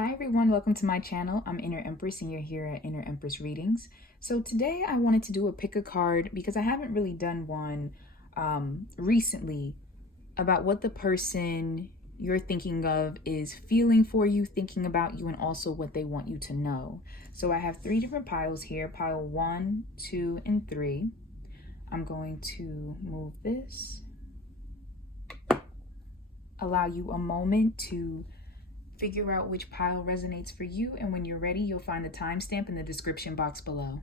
Hi everyone, welcome to my channel. I'm Inner Empress and you're here at Inner Empress Readings. So today I wanted to do a pick a card because I haven't really done one recently about what the person you're thinking of is feeling for you, thinking about you, and also what they want you to know. So I have three different piles here, pile 1, 2, and 3. I'm going to move this, allow you a moment to figure out which pile resonates for you, and when you're ready, you'll find the timestamp in the description box below.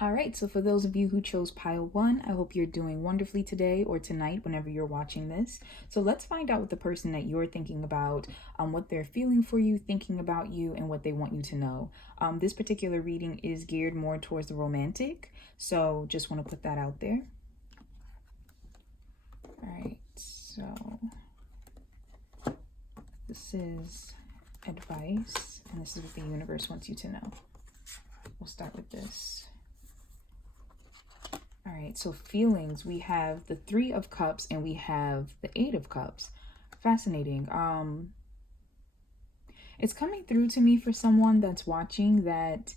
All right, so for those of you who chose pile 1, I hope you're doing wonderfully today or tonight whenever you're watching this. So let's find out what the person that you're thinking about, what they're feeling for you, thinking about you, and what they want you to know. This particular reading is geared more towards the romantic, so just want to put that out there. All right, so this is advice, and this is what the universe wants you to know. We'll start with this. All right, so feelings, we have the 3 of Cups and we have the 8 of Cups. Fascinating. It's coming through to me for someone that's watching that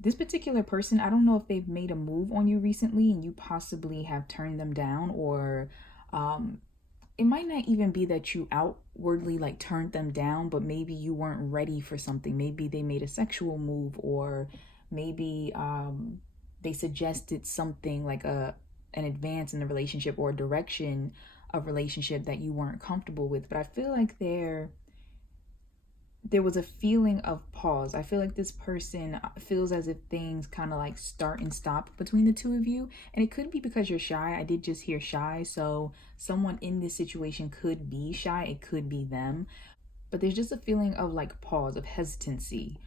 this particular person, I don't know if they've made a move on you recently and you possibly have turned them down, or it might not even be that you outwardly like turned them down, but maybe you weren't ready for something. Maybe they made a sexual move, or maybe they suggested something like an advance in the relationship or a direction of relationship that you weren't comfortable with. But I feel like there was a feeling of pause. I feel like this person feels as if things kind of like start and stop between the two of you. And it could be because you're shy. I did just hear shy. So someone in this situation could be shy. It could be them. But there's just a feeling of like pause, of hesitancy.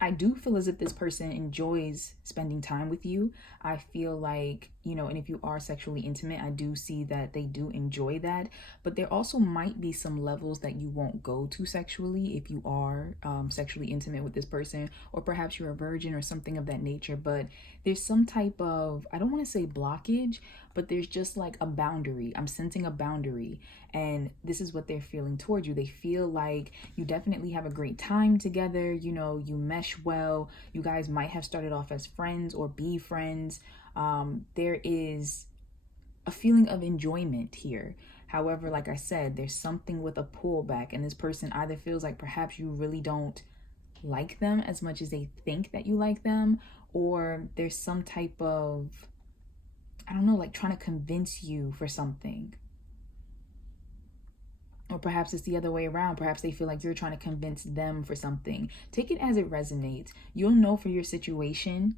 I do feel as if this person enjoys spending time with you. I feel like, and if you are sexually intimate, I do see that they do enjoy that. But there also might be some levels that you won't go to sexually if you are sexually intimate with this person, or perhaps you're a virgin or something of that nature. But there's some type of, I don't want to say blockage, but there's just like a boundary. I'm sensing a boundary, and this is what they're feeling towards you. They feel like you definitely have a great time together. You mesh well. You guys might have started off as friends or be friends. There is a feeling of enjoyment here. However, like I said, there's something with a pullback, and this person either feels like perhaps you really don't like them as much as they think that you like them, or there's some type of, I don't know, like trying to convince you for something. Or perhaps it's the other way around. Perhaps they feel like you're trying to convince them for something. Take it as it resonates. You'll know for your situation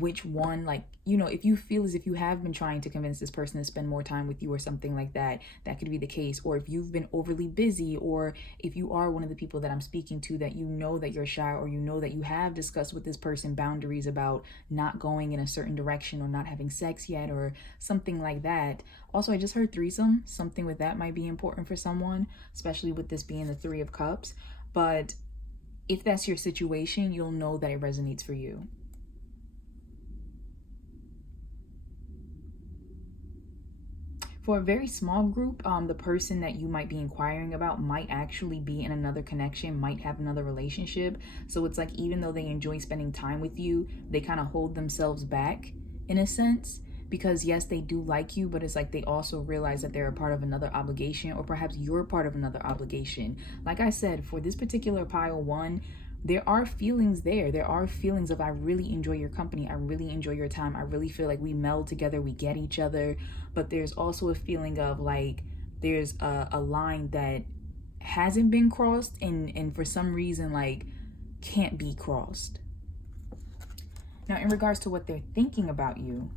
which one, like, if you feel as if you have been trying to convince this person to spend more time with you or something like that, that could be the case. Or if you've been overly busy, or if you are one of the people that I'm speaking to that you know that you're shy, or you know that you have discussed with this person boundaries about not going in a certain direction or not having sex yet or something like that. Also, I just heard threesome. Something with that might be important for someone, especially with this being the 3 of Cups. But if that's your situation, you'll know that it resonates for you. For a very small group, the person that you might be inquiring about might actually be in another connection, might have another relationship. So it's like, even though they enjoy spending time with you, they kind of hold themselves back in a sense, because yes, they do like you, but it's like they also realize that they're a part of another obligation, or perhaps you're part of another obligation. Like I said, for this particular pile 1, there are feelings there. There are feelings of, I really enjoy your company. I really enjoy your time. I really feel like we meld together. We get each other. But there's also a feeling of like, there's a line that hasn't been crossed and for some reason, like, can't be crossed. Now, in regards to what they're thinking about you,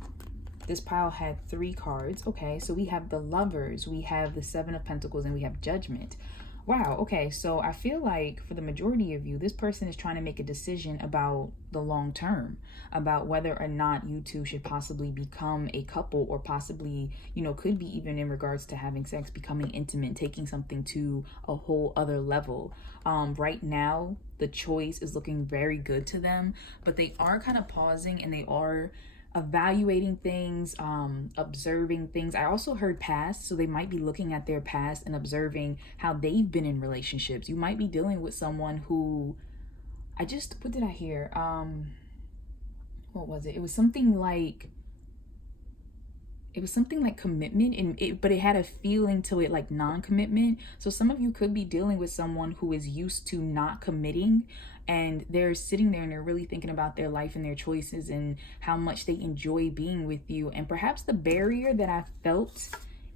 this pile had 3 cards. Okay, so we have the Lovers, we have the 7 of Pentacles, and we have Judgment. Wow, okay, so I feel like for the majority of you, this person is trying to make a decision about the long term, about whether or not you two should possibly become a couple, or possibly, could be even in regards to having sex, becoming intimate, taking something to a whole other level. Right now, the choice is looking very good to them, but they are kind of pausing, and they are evaluating things, observing things. I also heard past, so they might be looking at their past and observing how they've been in relationships. You might be dealing with someone who, what did I hear? What was it? It was something like commitment, but it had a feeling to it like non-commitment. So some of you could be dealing with someone who is used to not committing, and they're sitting there and they're really thinking about their life and their choices and how much they enjoy being with you. And perhaps the barrier that I felt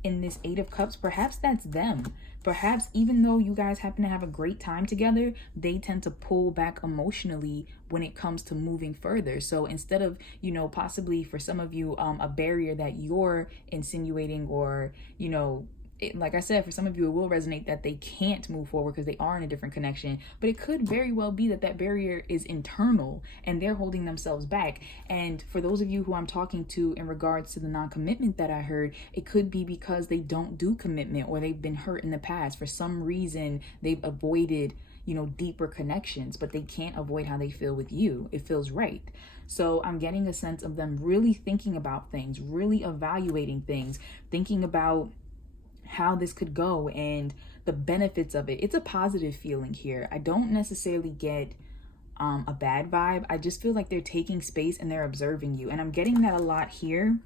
in this Eight of Cups, perhaps that's them. Perhaps even though you guys happen to have a great time together, they tend to pull back emotionally when it comes to moving further. So instead of, possibly for some of you, a barrier that you're insinuating, or, like I said, for some of you, it will resonate that they can't move forward because they are in a different connection. But it could very well be that barrier is internal and they're holding themselves back. And for those of you who I'm talking to in regards to the non-commitment that I heard, it could be because they don't do commitment, or they've been hurt in the past. For some reason, they've avoided, deeper connections, but they can't avoid how they feel with you. It feels right. So I'm getting a sense of them really thinking about things, really evaluating things, thinking about how this could go and the benefits of it. It's a positive feeling here. I don't necessarily get a bad vibe. I just feel like they're taking space and they're observing you. And I'm getting that a lot here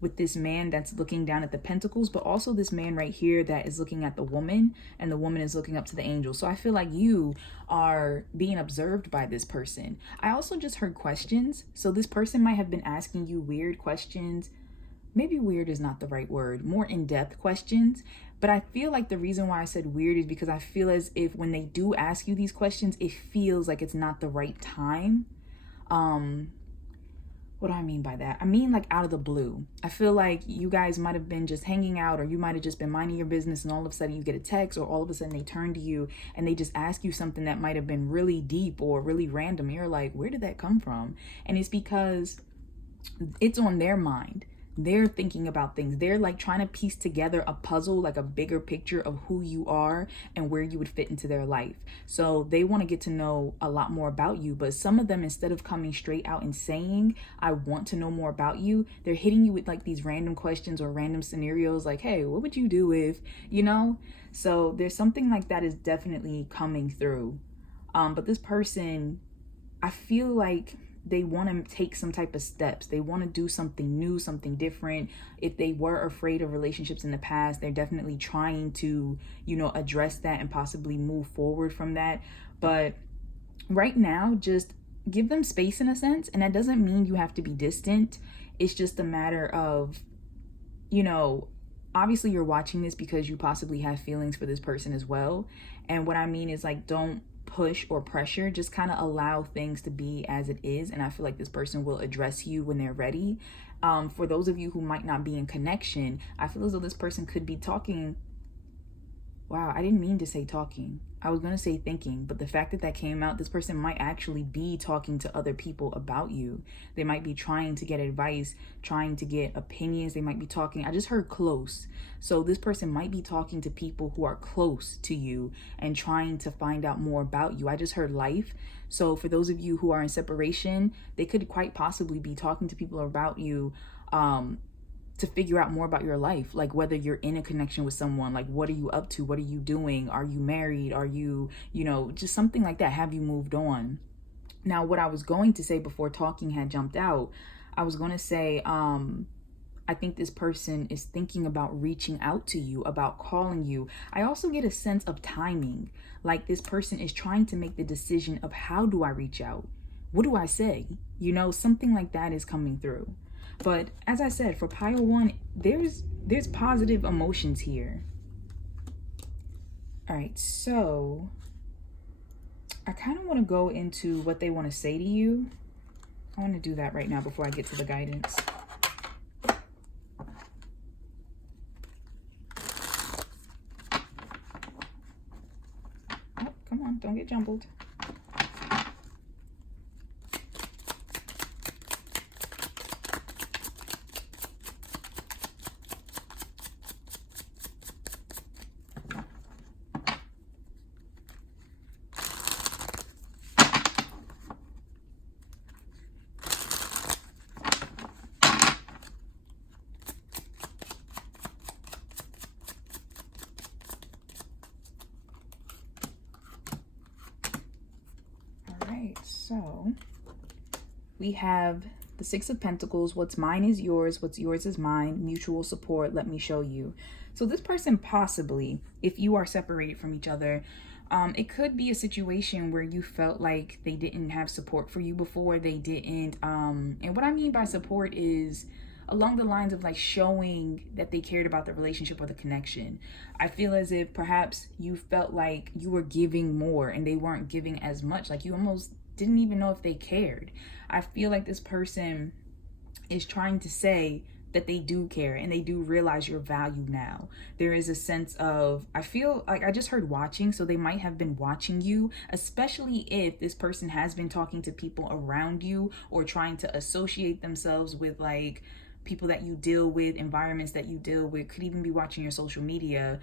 with this man that's looking down at the pentacles, but also this man right here that is looking at the woman, and the woman is looking up to the angel. So I feel like you are being observed by this person. I also just heard questions. So this person might have been asking you weird questions. Maybe weird is not the right word, more in-depth questions. But I feel like the reason why I said weird is because I feel as if when they do ask you these questions, it feels like it's not the right time. What do I mean by that? I mean, like, out of the blue. I feel like you guys might have been just hanging out, or you might have just been minding your business, and all of a sudden you get a text, or all of a sudden they turn to you and they just ask you something that might have been really deep or really random. You're like, where did that come from? And it's because it's on their mind. They're thinking about things. They're like trying to piece together a puzzle, like a bigger picture of who you are and where you would fit into their life. So they want to get to know a lot more about you. But some of them, instead of coming straight out and saying, I want to know more about you, they're hitting you with like these random questions or random scenarios like, hey, what would you do if, So there's something like that is definitely coming through. But this person, I feel like they want to take some type of steps. They want to do something new, something different. If they were afraid of relationships in the past, they're definitely trying to, address that and possibly move forward from that. But right now, just give them space in a sense. And that doesn't mean you have to be distant. It's just a matter of, obviously you're watching this because you possibly have feelings for this person as well. And what I mean is, like, don't push or pressure, just kind of allow things to be as it is. And I feel like this person will address you when they're ready. For those of you who might not be in connection, I feel as though this person could be talking. Wow, I didn't mean to say talking. I was going to say thinking, but the fact that came out, this person might actually be talking to other people about you. They might be trying to get advice, trying to get opinions. They might be talking. I just heard close. So this person might be talking to people who are close to you and trying to find out more about you. I just heard life. So for those of you who are in separation, they could quite possibly be talking to people about you, to figure out more about your life, like whether you're in a connection with someone, like what are you up to, what are you doing, are you married, are you, just something like that. Have you moved on? Now, what I was going to say before talking had jumped out, I was going to say, I think this person is thinking about reaching out to you, about calling you. I also get a sense of timing, like this person is trying to make the decision of, how do I reach out? What do I say? Something like that is coming through. But as I said, for pile one, there's positive emotions here. All right, so I kind of want to go into what they want to say to you. I want to do that right now before I get to the guidance. Oh, come on, don't get jumbled. So we have the Six of Pentacles. What's mine is yours. What's yours is mine. Mutual support. Let me show you. So this person possibly, if you are separated from each other, it could be a situation where you felt like they didn't have support for you before. They didn't. And what I mean by support is along the lines of like showing that they cared about the relationship or the connection. I feel as if perhaps you felt like you were giving more and they weren't giving as much. Like you almost didn't even know if they cared. I feel like this person is trying to say that they do care and they do realize your value now. There is a sense of, I feel like I just heard watching, so they might have been watching you, especially if this person has been talking to people around you or trying to associate themselves with like people that you deal with, environments that you deal with, could even be watching your social media.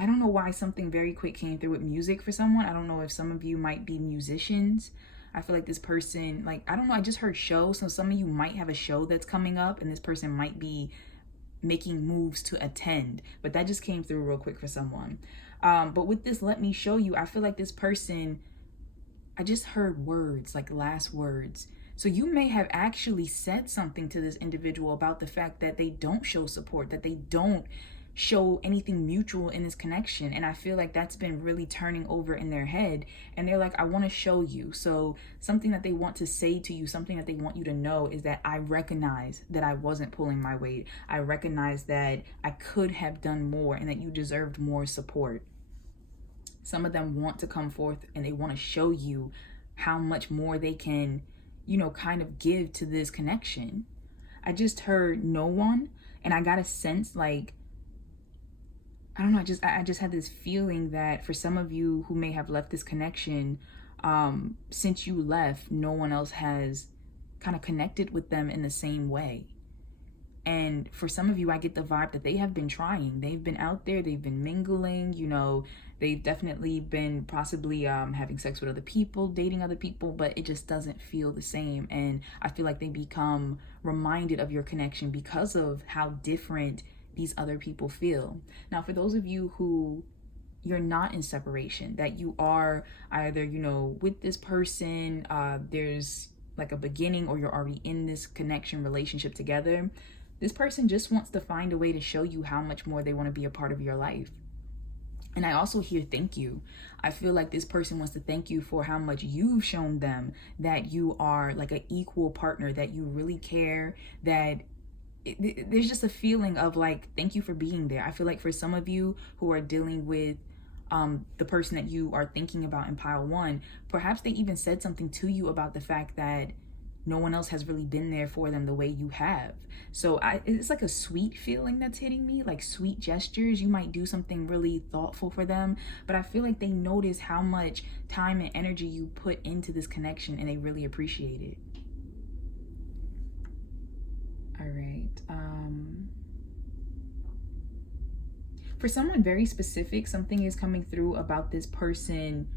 I don't know why something very quick came through with music for someone. I don't know if some of you might be musicians. I feel like this person, like, I don't know, I just heard show. So some of you might have a show that's coming up and this person might be making moves to attend. But that just came through real quick for someone. But with this, let me show you, I feel like this person, I just heard words, like last words. So you may have actually said something to this individual about the fact that they don't show support, that they don't show anything mutual in this connection. And I feel like that's been really turning over in their head. And they're like, I want to show you. So something that they want to say to you, something that they want you to know is that I recognize that I wasn't pulling my weight. I recognize that I could have done more and that you deserved more support. Some of them want to come forth and they want to show you how much more they can, you know, kind of give to this connection. I just heard no one, and I got a sense like, I don't know, I just had this feeling that for some of you who may have left this connection, since you left, no one else has kind of connected with them in the same way. And for some of you, I get the vibe that they have been trying. They've been out there, they've been mingling, you know, they've definitely been possibly having sex with other people, dating other people, but it just doesn't feel the same. And I feel like they become reminded of your connection because of how different these other people feel. Now, for those of you who you're not in separation, that you are either, you know, with this person, there's like a beginning, or you're already in this connection relationship together, this person just wants to find a way to show you how much more they want to be a part of your life. And I also hear thank you. I feel like this person wants to thank you for how much you've shown them that you are like an equal partner, that you really care, that there's just a feeling of like, thank you for being there. I feel like for some of you who are dealing with the person that you are thinking about in pile one, perhaps they even said something to you about the fact that no one else has really been there for them the way you have. So it's like a sweet feeling that's hitting me, like sweet gestures. You might do something really thoughtful for them, but I feel like they notice how much time and energy you put into this connection and they really appreciate it. All right. For someone very specific, something is coming through about this person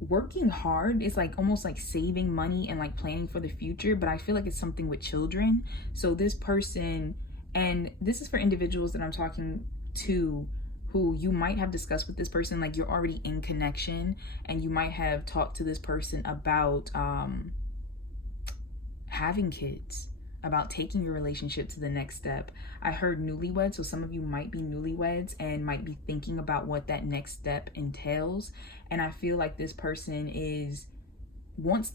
working hard. Is like almost like saving money and like planning for the future, but I feel like it's something with children. So this person, and this is for individuals that I'm talking to who you might have discussed with this person, like you're already in connection and you might have talked to this person about having kids, about taking your relationship to the next step. I heard newlyweds, so some of you might be newlyweds and might be thinking about what that next step entails. And I feel like this person wants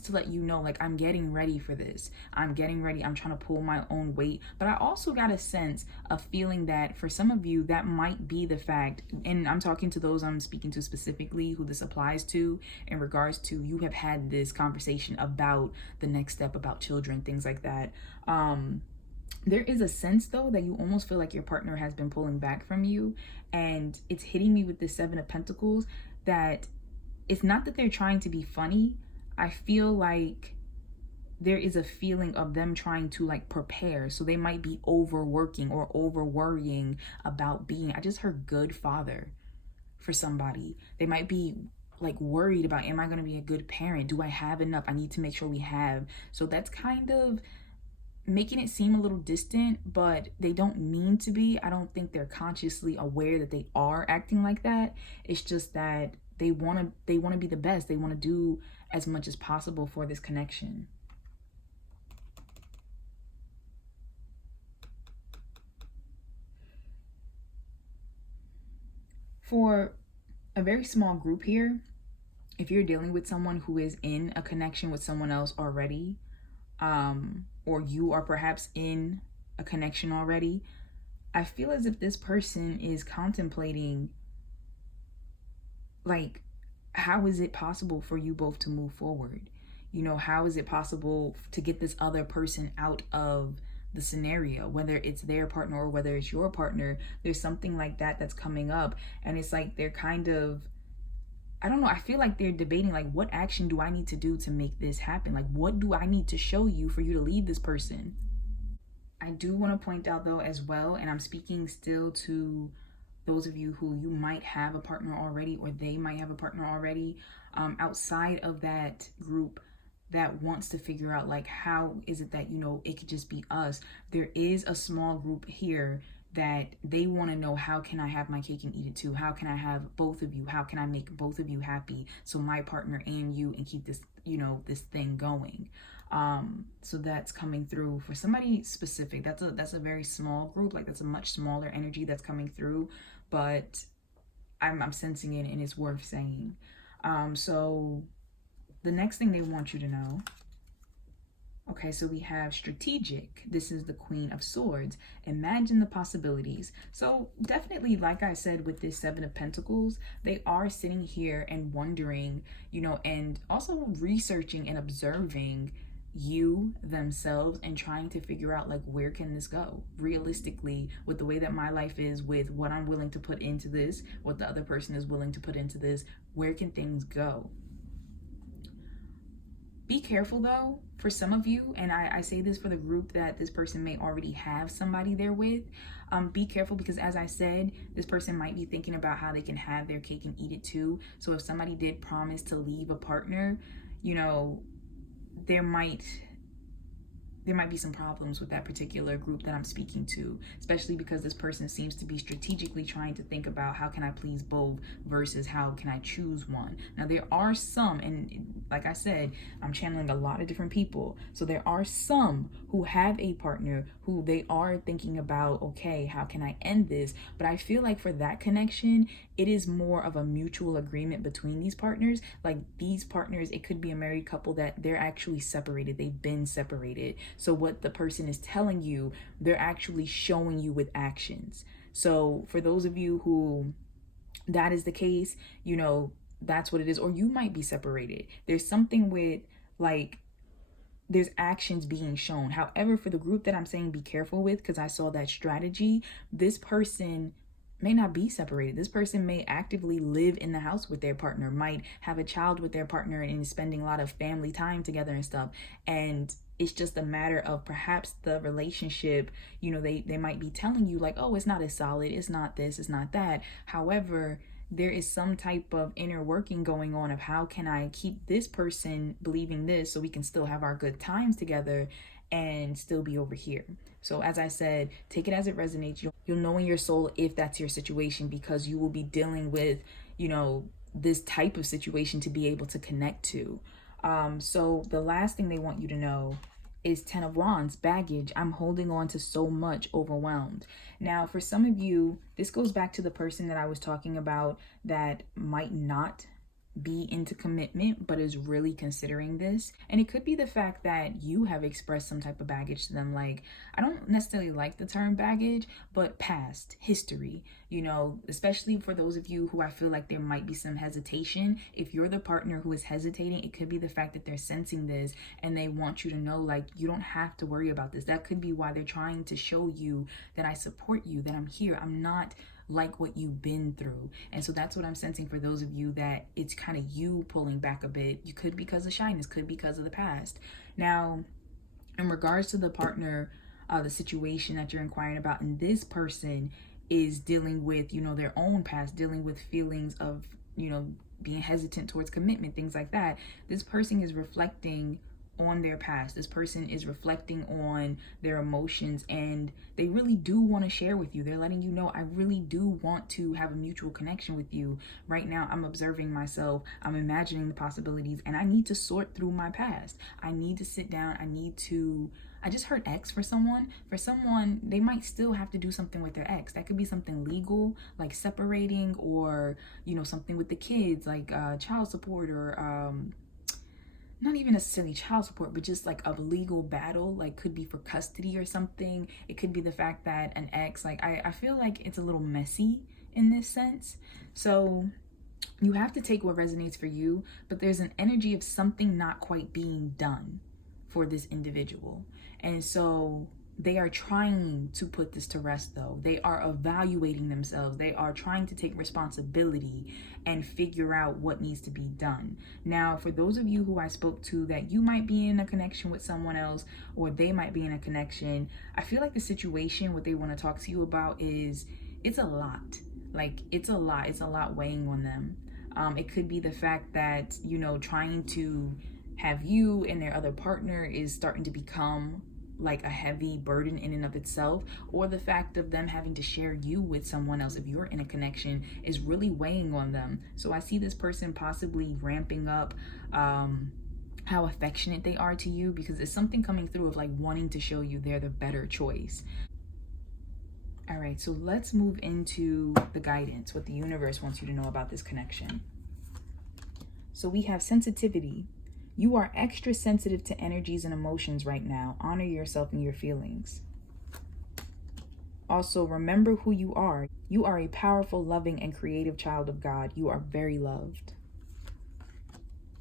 to let you know, like, I'm getting ready for this. I'm getting ready. I'm trying to pull my own weight. But I also got a sense of feeling that for some of you, that might be the fact, and I'm talking to those I'm speaking to specifically who this applies to, in regards to you have had this conversation about the next step, about children, things like that. There is a sense though that you almost feel like your partner has been pulling back from you, and it's hitting me with the Seven of Pentacles that it's not that they're trying to be funny. I feel like there is a feeling of them trying to like prepare. So they might be overworking or over worrying about being, I just heard good father for somebody. They might be like worried about, am I going to be a good parent? Do I have enough? I need to make sure we have. So that's kind of making it seem a little distant, but they don't mean to be. I don't think they're consciously aware that they are acting like that. It's just that they want to be the best. They want to do as much as possible for this connection. For a very small group here, if you're dealing with someone who is in a connection with someone else already, or you are perhaps in a connection already, I feel as if this person is contemplating, like, how is it possible for you both to move forward? You know, how is it possible to get this other person out of the scenario, whether it's their partner or whether it's your partner? There's something like that that's coming up, and it's like they're kind of, I don't know, I feel like they're debating, like, what action do I need to do to make this happen? Like, what do I need to show you for you to leave this person? I do want to point out, though, as well, and I'm speaking still to those of you who you might have a partner already, or they might have a partner already, outside of that group that wants to figure out, like, how is it that, it could just be us. There is a small group here that they want to know, how can I have my cake and eat it too? How can I have both of you? How can I make both of you happy? So my partner and you, and keep this, this thing going. So that's coming through for somebody specific. That's a very small group. Like, that's a much smaller energy that's coming through, but I'm sensing it, and it's worth saying. So the next thing they want you to know. Okay, so we have strategic. This is the Queen of Swords. Imagine the possibilities. So definitely, like I said, with this Seven of Pentacles, they are sitting here and wondering, and also researching and observing you themselves, and trying to figure out, like, where can this go realistically, with the way that my life is, with what I'm willing to put into this, what the other person is willing to put into this, where can things go? Be careful, though, for some of you, and I say this for the group that this person may already have somebody there with. Be careful, because as I said, this person might be thinking about how they can have their cake and eat it too. So if somebody did promise to leave a partner, there might be some problems with that particular group that I'm speaking to, especially because this person seems to be strategically trying to think about, how can I please both versus how can I choose one. Now, there are some, and like I said, I'm channeling a lot of different people. So there are some who have a partner who they are thinking about, okay, how can I end this? But I feel like for that connection, it is more of a mutual agreement between these partners. Like, these partners, it could be a married couple that they're actually separated. They've been separated. So what the person is telling you, they're actually showing you with actions. So for those of you who that is the case, that's what it is. Or you might be separated. There's something with, like, there's actions being shown. However, for the group that I'm saying be careful with, because I saw that strategy, this person may not be separated. This person may actively live in the house with their partner, might have a child with their partner, and is spending a lot of family time together and stuff. And it's just a matter of perhaps the relationship, they might be telling you, like, oh, it's not as solid, it's not this, it's not that. However, there is some type of inner working going on of, how can I keep this person believing this so we can still have our good times together and still be over here. So as I said, take it as it resonates. You'll know in your soul if that's your situation, because you will be dealing with, this type of situation to be able to connect to. So the last thing they want you to know is 10 of Wands, baggage. I'm holding on to so much, overwhelmed. Now, for some of you, this goes back to the person that I was talking about that might not be into commitment but is really considering this. And it could be the fact that you have expressed some type of baggage to them. Like, I don't necessarily like the term baggage, but past history, especially for those of you who I feel like there might be some hesitation. If you're the partner who is hesitating, it could be the fact that they're sensing this and they want you to know, like, you don't have to worry about this. That could be why they're trying to show you that I support you, that I'm here, I'm not like what you've been through. And so that's what I'm sensing for those of you that it's kind of you pulling back a bit. You could because of shyness, could because of the past. Now, in regards to the partner, the situation that you're inquiring about, and this person is dealing with, their own past, dealing with feelings of, being hesitant towards commitment, things like that. This person is reflecting on their past. This person is reflecting on their emotions, and they really do want to share with you. They're letting you know, I really do want to have a mutual connection with you. Right now, I'm observing myself. I'm imagining the possibilities, and I need to sort through my past. I need to sit down. I just heard ex for someone. For someone, they might still have to do something with their ex. That could be something legal, like separating, or, something with the kids, like child support, or not even necessarily child support, but just like a legal battle, like could be for custody or something. It could be the fact that an ex, like I feel like it's a little messy in this sense. So you have to take what resonates for you, but there's an energy of something not quite being done for this individual. And so they are trying to put this to rest, though. They are evaluating themselves. They are trying to take responsibility and figure out what needs to be done. Now, for those of you who I spoke to that you might be in a connection with someone else, or they might be in a connection, I feel like the situation, what they want to talk to you about is, it's a lot. Like, it's a lot. It's a lot weighing on them. It could be the fact that, trying to have you and their other partner is starting to become like a heavy burden in and of itself, or the fact of them having to share you with someone else, if you're in a connection, is really weighing on them. So I see this person possibly ramping up how affectionate they are to you, because it's something coming through of like wanting to show you they're the better choice. All right, so let's move into the guidance, what the universe wants you to know about this connection. So we have sensitivity. You are extra sensitive to energies and emotions right now. Honor yourself and your feelings. Also, remember who you are. You are a powerful, loving, and creative child of God. You are very loved.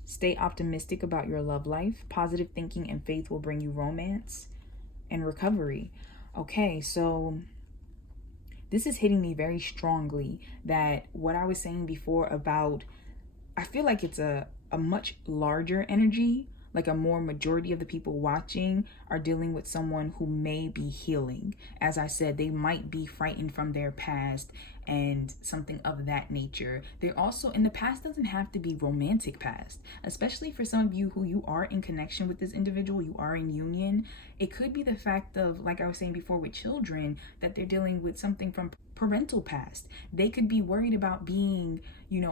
Stay optimistic about your love life. Positive thinking and faith will bring you romance and recovery. Okay, so this is hitting me very strongly, that what I was saying before about, I feel like it's a much larger energy, like a more majority of the people watching are dealing with someone who may be healing. As I said, they might be frightened from their past and something of that nature. They're also, in the past doesn't have to be romantic past, especially for some of you who you are in connection with this individual, you are in union. It could be the fact of, like I was saying before with children, that they're dealing with something from parental past. They could be worried about being,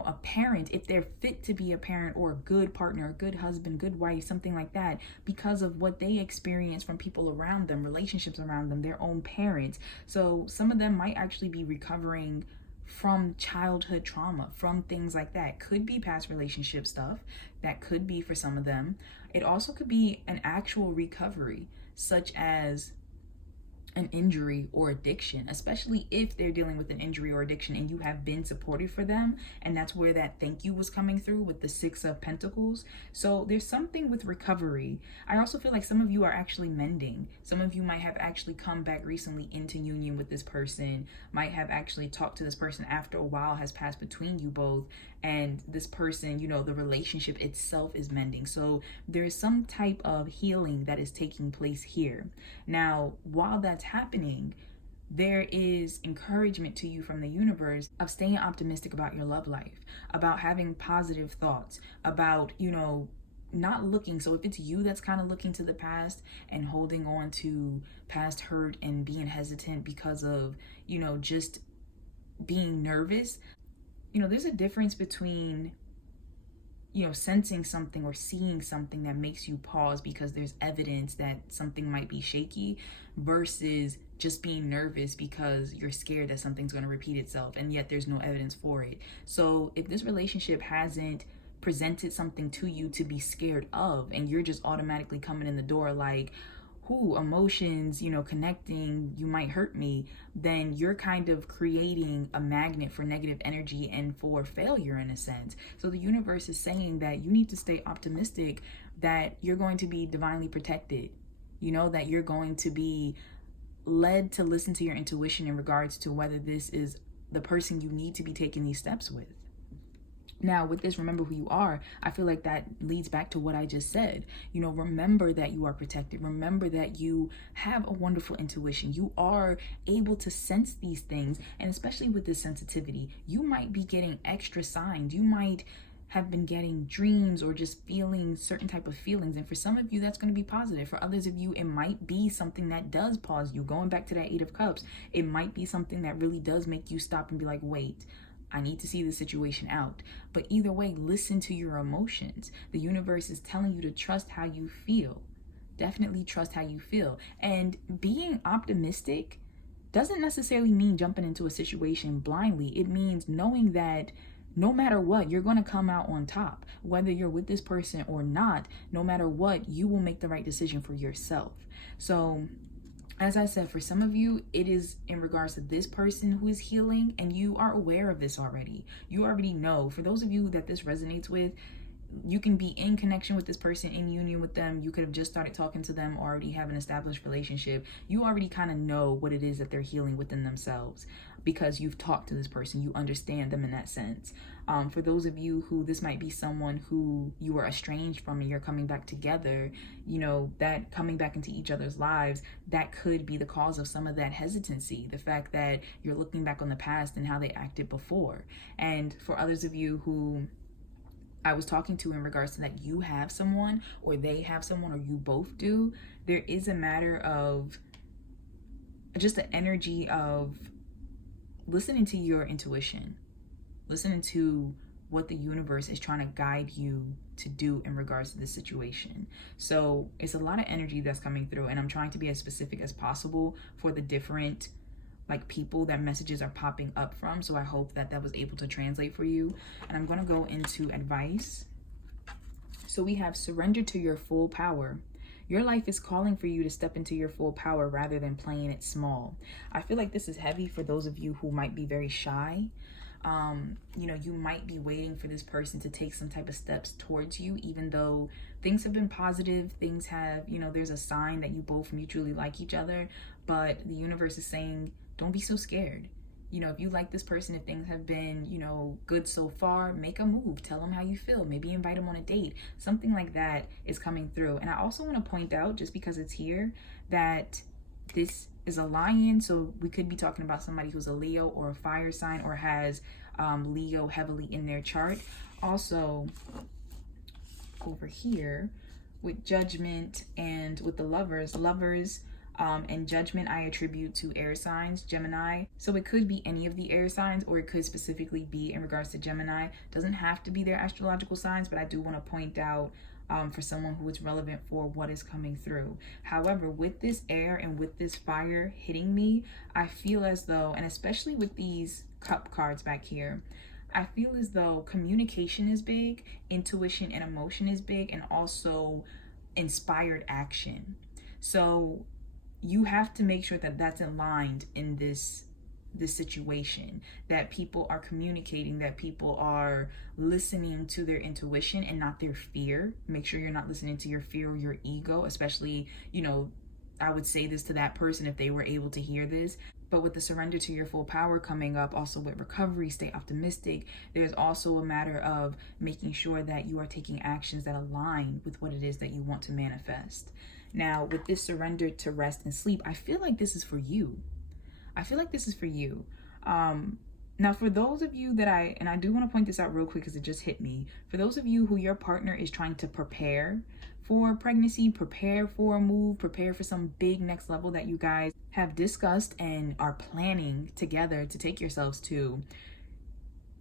a parent, if they're fit to be a parent, or a good partner, a good husband, good wife, something like that, because of what they experience from people around them, relationships around them, their own parents. So some of them might actually be recovering from childhood trauma, from things like that. Could be past relationship stuff. That could be for some of them. It also could be an actual recovery, such as an injury or addiction, especially if they're dealing with an injury or addiction and you have been supportive for them. And that's where that thank you was coming through with the 6 of Pentacles. So there's something with recovery. I also feel like some of you are actually mending. Some of you might have actually come back recently into union with this person, might have actually talked to this person after a while has passed between you both, and this person, the relationship itself is mending. So there's some type of healing that is taking place here. Now, while that's happening, there is encouragement to you from the universe of staying optimistic about your love life, about having positive thoughts, about, not looking. So if it's you that's kind of looking to the past and holding on to past hurt and being hesitant because of, just being nervous, there's a difference between, sensing something or seeing something that makes you pause because there's evidence that something might be shaky, versus just being nervous because you're scared that something's going to repeat itself and yet there's no evidence for it. So if this relationship hasn't presented something to you to be scared of, and you're just automatically coming in the door like, emotions, connecting, you might hurt me, then you're kind of creating a magnet for negative energy and for failure in a sense. So the universe is saying that you need to stay optimistic, that you're going to be divinely protected, that you're going to be led to listen to your intuition in regards to whether this is the person you need to be taking these steps with. Now, with this, remember who you are, I feel like that leads back to what I just said. Remember that you are protected. Remember that you have a wonderful intuition. You are able to sense these things. And especially with this sensitivity, you might be getting extra signs. You might have been getting dreams or just feeling certain type of feelings. And for some of you, that's going to be positive. For others of you, it might be something that does pause you. Going back to that 8 of Cups, it might be something that really does make you stop and be like, wait, I need to see the situation out. But either way, listen to your emotions. The universe is telling you to trust how you feel. Definitely trust how you feel. And being optimistic doesn't necessarily mean jumping into a situation blindly. It means knowing that no matter what, you're going to come out on top. Whether you're with this person or not, no matter what, you will make the right decision for yourself. So, as I said, for some of you, it is in regards to this person who is healing, and you are aware of this already. You already know. For those of you that this resonates with, you can be in connection with this person, in union with them. You could have just started talking to them, already have an established relationship. You already kind of know what it is that they're healing within themselves because you've talked to this person. You understand them in that sense. For those of you who this might be someone who you were estranged from and you're coming back together, you know, that coming back into each other's lives, that could be the cause of some of that hesitancy. The fact that you're looking back on the past and how they acted before. And for others of you who I was talking to in regards to that you have someone or they have someone or you both do, there is a matter of just the energy of listening to your intuition, listening to what the universe is trying to guide you to do in regards to this situation. So it's a lot of energy that's coming through, and I'm trying to be as specific as possible for the different people that messages are popping up from. So I hope that that was able to translate for you. And I'm going to go into advice. So we have surrender to your full power. Your life is calling for you to step into your full power rather than playing it small. I feel like this is heavy for those of you who might be very shy. You know, you might be waiting for this person to take some type of steps towards you, even though things have been positive, things have, you know, there's a sign that you both mutually like each other, but the universe is saying, don't be so scared. You know, if you like this person, if things have been, you know, good so far, make a move. Tell them how you feel. Maybe invite them on a date. Something like that is coming through. And I also want to point out, just because it's here, that this is a lion. So we could be talking about somebody who's a Leo or a fire sign or has Leo heavily in their chart. Also, over here with judgment and with the lovers, and judgment I attribute to air signs, Gemini. So it could be any of the air signs, or it could specifically be in regards to Gemini. Doesn't have to be their astrological signs, but I do want to point out for someone who is relevant for what is coming through. However, with this air and with this fire hitting me, I feel as though, and especially with these cup cards back here, I feel as though communication is big, intuition and emotion is big, and also inspired action. So you have to make sure that that's aligned in this situation, that people are communicating, that people are listening to their intuition and not their fear. Make sure you're not listening to your fear or your ego, especially, you know, I would say this to that person if they were able to hear this. But with the surrender to your full power coming up, also with recovery, stay optimistic. There's also a matter of making sure that you are taking actions that align with what it is that you want to manifest. Now, with this surrender to rest and sleep, I feel like this is for you. I feel like this is for you. Now, for those of you that I do want to point this out real quick because it just hit me. For those of you who your partner is trying to prepare for pregnancy, prepare for a move, prepare for some big next level that you guys have discussed and are planning together to take yourselves to,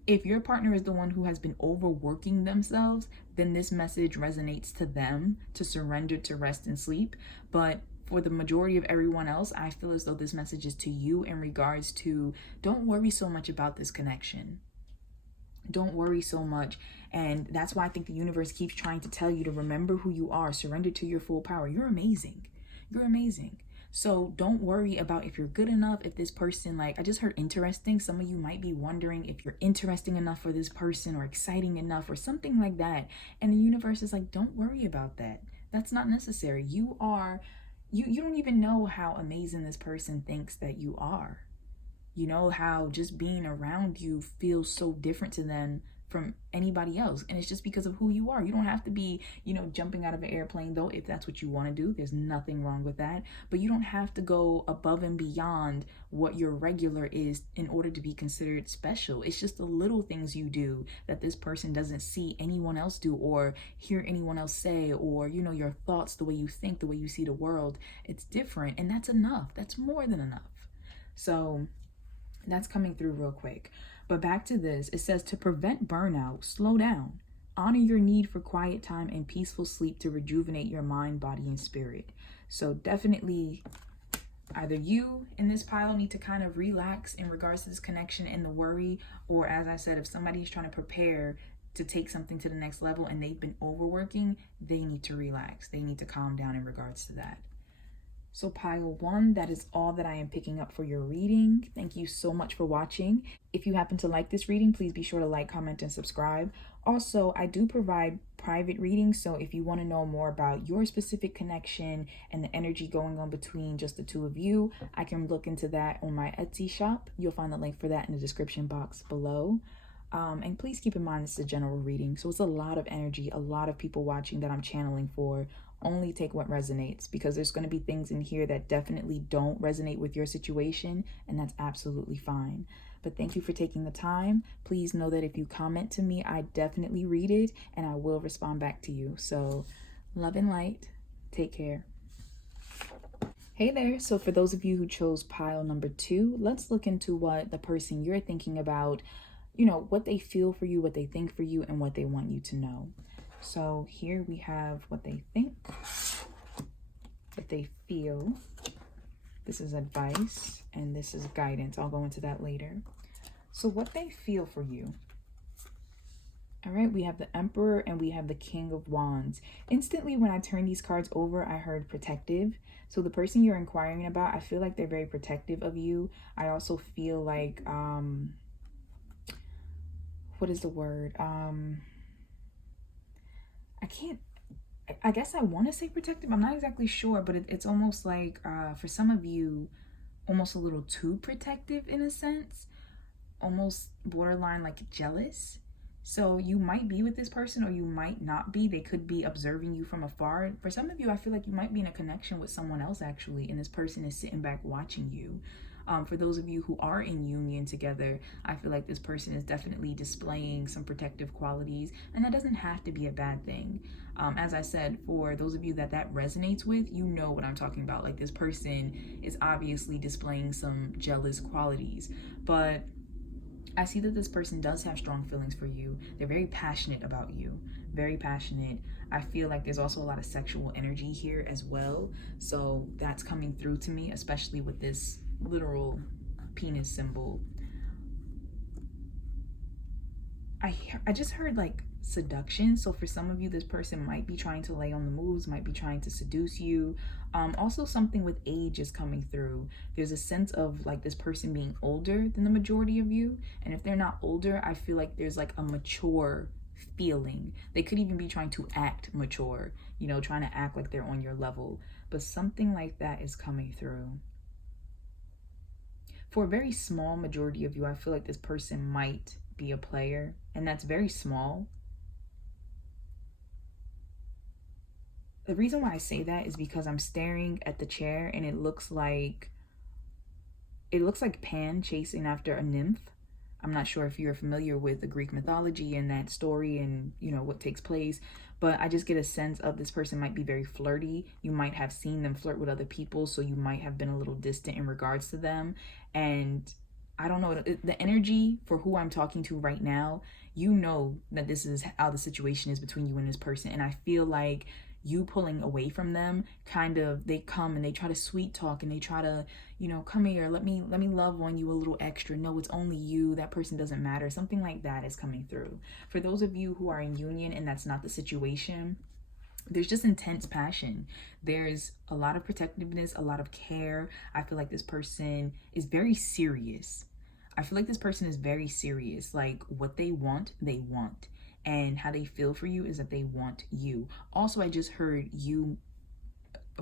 if your partner is the one who has been overworking themselves, then this message resonates to them to surrender to rest and sleep. But for the majority of everyone else, I feel as though this message is to you in regards to, don't worry so much about this connection. Don't worry so much. And that's why I think the universe keeps trying to tell you to remember who you are, surrender to your full power. You're amazing. You're amazing. So don't worry about if you're good enough, if this person, I just heard interesting. Some of you might be wondering if you're interesting enough for this person or exciting enough or something like that. And the universe is like, don't worry about that. That's not necessary. You don't even know how amazing this person thinks that you are. You know how just being around you feels so different to them from anybody else. And it's just because of who you are. You don't have to be, jumping out of an airplane, though, if that's what you want to do. There's nothing wrong with that. But you don't have to go above and beyond what your regular is in order to be considered special. It's just the little things you do that this person doesn't see anyone else do or hear anyone else say, or, your thoughts, the way you think, the way you see the world. It's different. And that's enough. That's more than enough. So that's coming through real quick. But back to this, it says to prevent burnout, slow down. Honor your need for quiet time and peaceful sleep to rejuvenate your mind, body, and spirit. So definitely either you in this pile need to kind of relax in regards to this connection and the worry, or as I said, if somebody's trying to prepare to take something to the next level and they've been overworking, they need to relax. They need to calm down in regards to that. So pile 1, that is all that I am picking up for your reading. Thank you so much for watching. If you happen to like this reading, please be sure to like, comment, and subscribe. Also, I do provide private readings, so if you want to know more about your specific connection and the energy going on between just the two of you, I can look into that on my Etsy shop. You'll find the link for that in the description box below. And please keep in mind, this is a general reading, so it's a lot of energy, a lot of people watching that I'm channeling for. Only take what resonates, because there's going to be things in here that definitely don't resonate with your situation, and that's absolutely fine. But thank you for taking the time. Please know that if you comment to me, I definitely read it and I will respond back to you. So love and light. Take care. Hey there. So for those of you who chose pile number 2, let's look into what the person you're thinking about, what they feel for you, what they think for you, and what they want you to know. So here we have what they think, what they feel. This is advice and this is guidance. I'll go into that later. So what they feel for you. All right, we have the Emperor and we have the King of Wands. Instantly, when I turned these cards over, I heard protective. So the person you're inquiring about, I feel like they're very protective of you. I also feel like, what is the word? I guess I want to say protective. I'm not exactly sure, but it's almost like, for some of you, almost a little too protective in a sense, almost borderline like jealous. So you might be with this person or you might not be. They could be observing you from afar. For some of you, I feel like you might be in a connection with someone else actually, and this person is sitting back watching you. For those of you who are in union together, I feel like this person is definitely displaying some protective qualities, and that doesn't have to be a bad thing. As I said, for those of you that resonates with, you know what I'm talking about. Like, this person is obviously displaying some jealous qualities, but I see that this person does have strong feelings for you. They're very passionate about you, very passionate. I feel like there's also a lot of sexual energy here as well. So that's coming through to me, especially with this literal penis symbol. I just heard like seduction. So for some of you, this person might be trying to lay on the moves, might be trying to seduce you. Also something with age is coming through. There's a sense of like this person being older than the majority of you. And if they're not older, I feel like there's like a mature feeling. They could even be trying to act mature, trying to act like they're on your level. But something like that is coming through. For a very small majority of you, I feel like this person might be a player, and that's very small. The reason why I say that is because I'm staring at the chair and it looks like Pan chasing after a nymph. I'm not sure if you're familiar with the Greek mythology and that story and what takes place, but I just get a sense of this person might be very flirty. You might have seen them flirt with other people, so you might have been a little distant in regards to them. And I don't know, the energy for who I'm talking to right now, that this is how the situation is between you and this person. And I feel like you pulling away from them, they come and they try to sweet talk and they try to, come here, let me love on you a little extra. No, it's only you. That person doesn't matter. Something like that is coming through. For those of you who are in union and that's not the situation, there's just intense passion. There's a lot of protectiveness, a lot of care. I feel like this person is very serious. I feel like this person is very serious. Like, what they want, they want. And how they feel for you is that they want you. Also, I just heard you.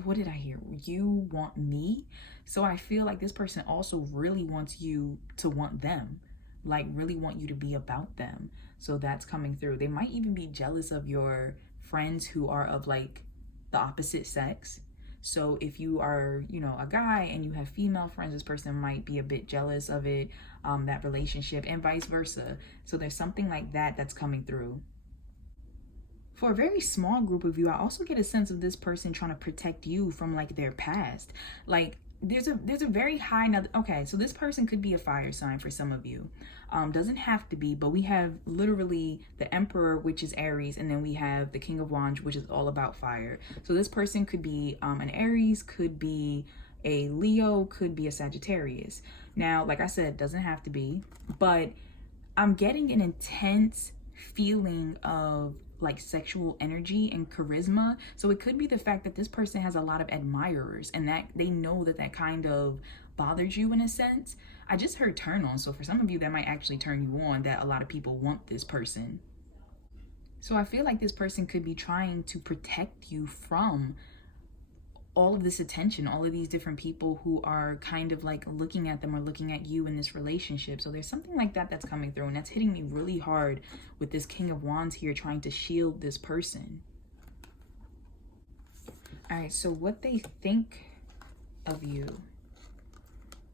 What did I hear? You want me? So I feel like this person also really wants you to want them. Like, really want you to be about them. So that's coming through. They might even be jealous of your friends who are of like the opposite sex. So if you are, you know, a guy and you have female friends, this person might be a bit jealous of it, that relationship, and vice versa. So there's something like that that's coming through. For a very small group of you, I also get a sense of this person trying to protect you from like their past. Like there's a very high now. Okay, so this person could be a fire sign for some of you. Doesn't have to be, but we have literally the Emperor, which is Aries, and then we have the King of Wands, which is all about fire. So this person could be an Aries, could be a Leo, could be a Sagittarius. Now, like I said, doesn't have to be, but I'm getting an intense feeling of like sexual energy and charisma. So it could be the fact that this person has a lot of admirers and that they know that that kind of bothers you in a sense. I just heard turn on. So for some of you, that might actually turn you on, that a lot of people want this person. So I feel like this person could be trying to protect you from all of this attention, all of these different people who are kind of like looking at them or looking at you in this relationship. So there's something like that that's coming through, and that's hitting me really hard with this King of Wands here trying to shield this person. All right, so what they think of you.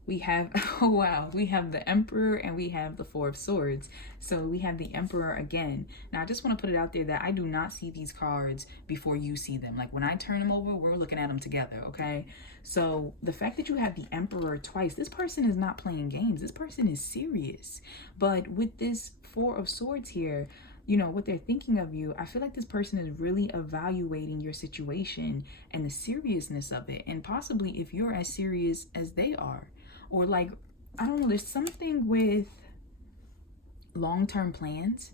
We have, oh wow, we have the Emperor and we have the Four of Swords. So we have the Emperor again. Now, I just want to put it out there that I do not see these cards before you see them. Like when I turn them over, we're looking at them together, okay? So the fact that you have the Emperor twice, this person is not playing games. This person is serious. But with this Four of Swords here, you know, what they're thinking of you, I feel like this person is really evaluating your situation and the seriousness of it. And possibly if you're as serious as they are. Or like, I don't know, there's something with long-term plans.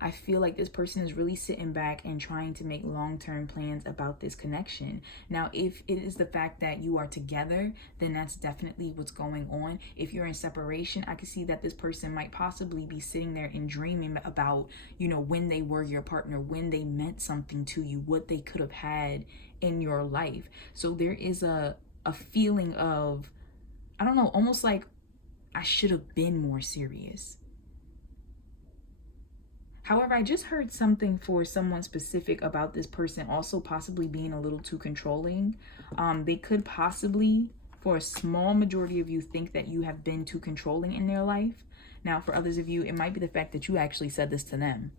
I feel like this person is really sitting back and trying to make long-term plans about this connection. Now, if it is the fact that you are together, then that's definitely what's going on. If you're in separation, I can see that this person might possibly be sitting there and dreaming about, you know, when they were your partner, when they meant something to you, what they could have had in your life. So there is a feeling of, I don't know, almost like I should have been more serious. However, I just heard something for someone specific about this person also possibly being a little too controlling. They could possibly, for a small majority of you, think that you have been too controlling in their life. Now, for others of you, it might be the fact that you actually said this to them.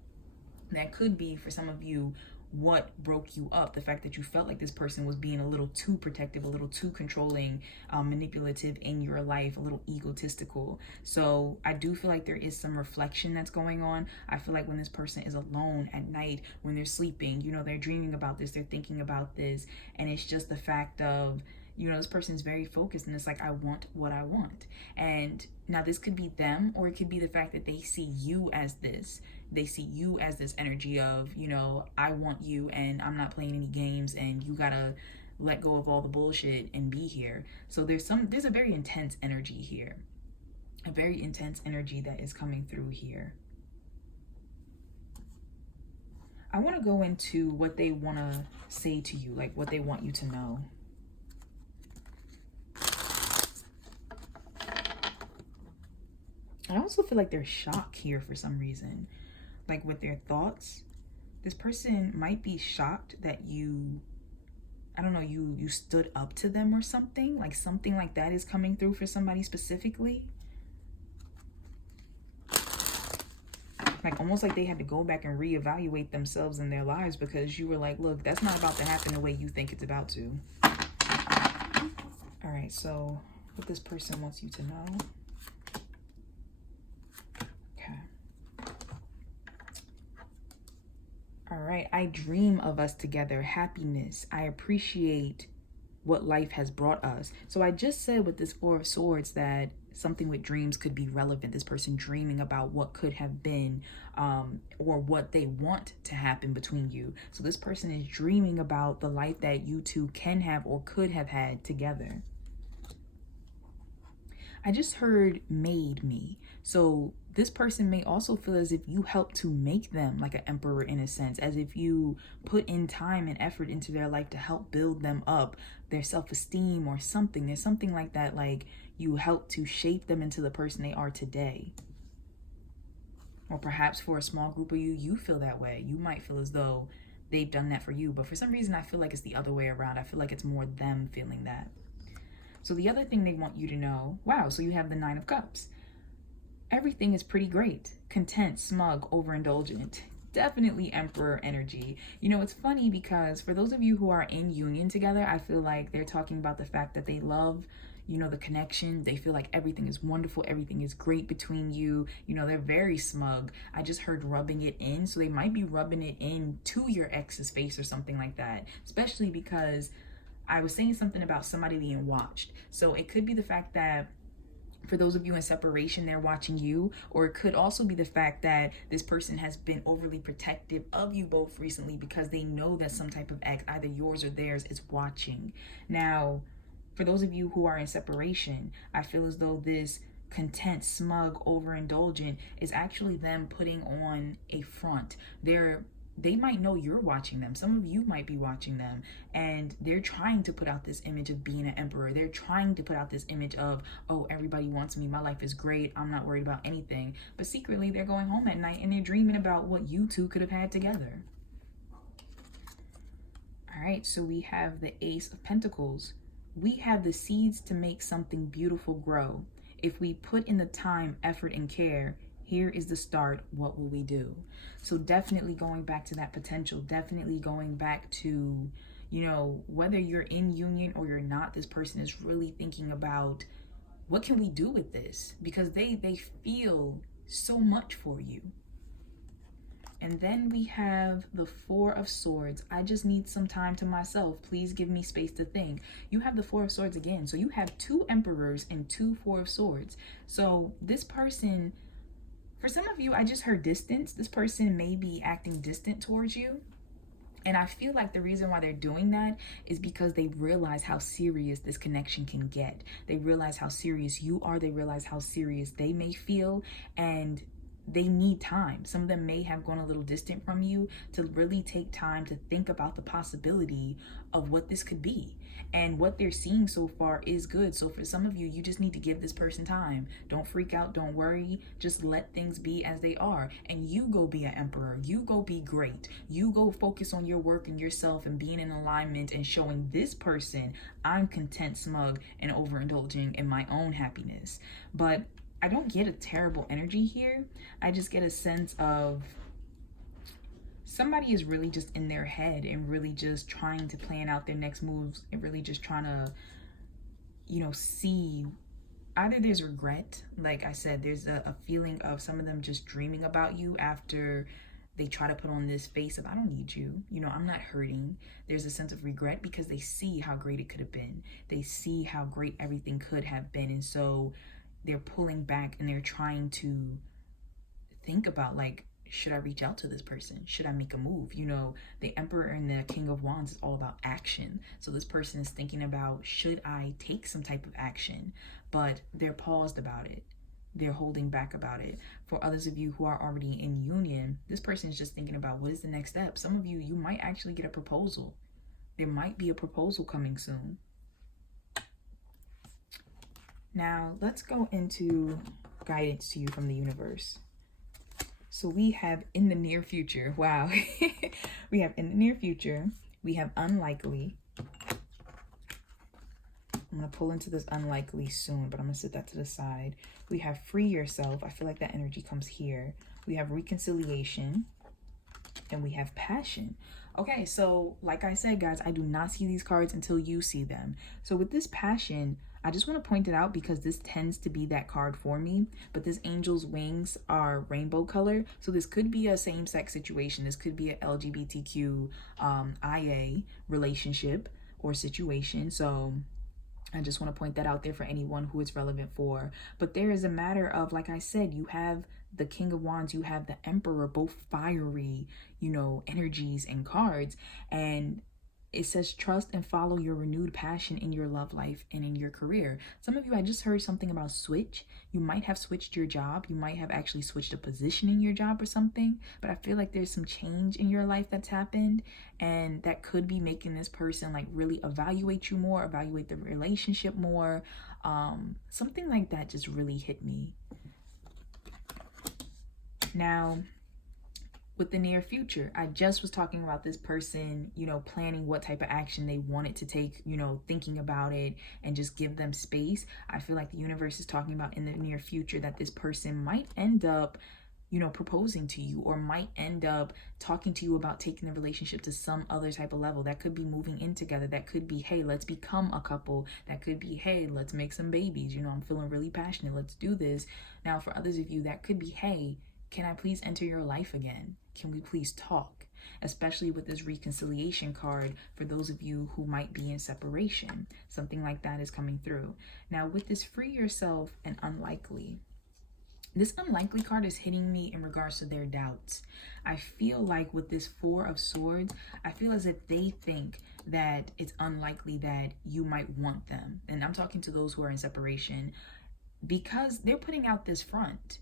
That could be, for some of you, what broke you up, the fact that you felt like this person was being a little too protective, a little too controlling, manipulative in your life, a little egotistical. So I do feel like there is some reflection that's going on. I feel like when this person is alone at night, when they're sleeping, you know, they're dreaming about this, they're thinking about this, and it's just the fact of, you know, this person is very focused and it's like, I want what I want. And now this could be them, or it could be the fact that they see you as this. They see you as this energy of, you know, I want you and I'm not playing any games and you gotta let go of all the bullshit and be here. So there's a very intense energy here. A very intense energy that is coming through here. I want to go into what they want to say to you, like what they want you to know. I also feel like there's shock here for some reason. Like with their thoughts, this person might be shocked that you, I don't know, you stood up to them or something. Like something like that is coming through for somebody specifically. Like almost like they had to go back and reevaluate themselves in their lives because you were like, look, that's not about to happen the way you think it's about to. All right, so what this person wants you to know. All right, I dream of us together, happiness. I appreciate what life has brought us. So I just said with this Four of Swords that something with dreams could be relevant. This person dreaming about what could have been, or what they want to happen between you. So this person is dreaming about the life that you two can have or could have had together. I just heard made me. So this person may also feel as if you helped to make them like an emperor in a sense, as if you put in time and effort into their life to help build them up, their self-esteem or something. There's something like that, like you helped to shape them into the person they are today. Or perhaps for a small group of you, you feel that way. You might feel as though they've done that for you. But for some reason, I feel like it's the other way around. I feel like it's more them feeling that. So the other thing they want you to know, wow, so you have the Nine of Cups. Everything is pretty great. Content, smug, overindulgent. Definitely Emperor energy. You know, it's funny because for those of you who are in union together, I feel like they're talking about the fact that they love, you know, the connection. They feel like everything is wonderful. Everything is great between you. You know, they're very smug. I just heard rubbing it in. So they might be rubbing it in to your ex's face or something like that. Especially because I was saying something about somebody being watched. So it could be the fact that for those of you in separation, they're watching you, or it could also be the fact that this person has been overly protective of you both recently because they know that some type of ex, either yours or theirs, is watching. Now, for those of you who are in separation, I feel as though this content, smug, overindulgent is actually them putting on a front. They might know you're watching them. Some of you might be watching them, and they're trying to put out this image of being an emperor. They're trying to put out this image of, oh, everybody wants me. My life is great. I'm not worried about anything. But secretly, they're going home at night and they're dreaming about what you two could have had together. All right, so we have the Ace of Pentacles. We have the seeds to make something beautiful grow. If we put in the time, effort, and care, here is the start. What will we do? So definitely going back to that potential, definitely going back to, you know, whether you're in union or you're not, this person is really thinking about what can we do with this? Because they feel so much for you. And then we have the Four of Swords. I just need some time to myself. Please give me space to think. You have the Four of Swords again. So you have two Emperors and two Four of Swords. So this person, for some of you, I just heard distance. This person may be acting distant towards you. And I feel like the reason why they're doing that is because they realize how serious this connection can get. They realize how serious you are. They realize how serious they may feel. And they need time. Some of them may have gone a little distant from you to really take time to think about the possibility of what this could be. And what they're seeing so far is good. So for some of you, you just need to give this person time. Don't freak out. Don't worry. Just let things be as they are. And you go be an emperor. You go be great. You go focus on your work and yourself and being in alignment and showing this person I'm content, smug, and overindulging in my own happiness. But I don't get a terrible energy here. I just get a sense of somebody is really just in their head and really just trying to plan out their next moves and really just trying to, you know, see. Either there's regret, like I said, there's a feeling of some of them just dreaming about you after they try to put on this face of, I don't need you, you know, I'm not hurting. There's a sense of regret because they see how great it could have been. They see how great everything could have been. And so they're pulling back and they're trying to think about, like, should I reach out to this person? Should I make a move? You know, the Emperor and the King of Wands is all about action. So this person is thinking about, should I take some type of action? But they're paused about it. They're holding back about it. For others of you who are already in union, this person is just thinking about what is the next step. Some of you, you might actually get a proposal. There might be a proposal coming soon. Now, let's go into guidance to you from the universe. So we have in the near future. Wow. We have in the near future. We have unlikely. I'm going to pull into this unlikely soon, but I'm going to set that to the side. We have free yourself. I feel like that energy comes here. We have reconciliation. And we have passion. Okay, so like I said, guys, I do not see these cards until you see them. So with this passion, I just want to point it out because this tends to be that card for me. But this angel's wings are rainbow color. So this could be a same-sex situation. This could be an LGBTQ IA relationship or situation. So I just want to point that out there for anyone who it's relevant for. But there is a matter of, like I said, you have the King of Wands, you have the Emperor, both fiery, you know, energies and cards. And it says trust and follow your renewed passion in your love life and in your career. Some of you, I just heard something about switch. You might have switched your job. You might have actually switched a position in your job or something. But I feel like there's some change in your life that's happened. And that could be making this person like really evaluate you more, evaluate the relationship more. Something like that just really hit me. Now, with the near future, I just was talking about this person, planning what type of action they wanted to take, thinking about it and just give them space. I feel like the universe is talking about in the near future that this person might end up proposing to you, or might end up talking to you about taking the relationship to some other type of level. That could be moving in together. That could be, hey, let's become a couple. That could be, hey, let's make some babies. I'm feeling really passionate. Let's do this. Now, for others of you, that could be, hey, can I please enter your life again? Can we please talk? Especially with this reconciliation card for those of you who might be in separation. Something like that is coming through. Now, with this free yourself and unlikely, this unlikely card is hitting me in regards to their doubts. I feel like with this Four of Swords, I feel as if they think that it's unlikely that you might want them. And I'm talking to those who are in separation, because they're putting out this front.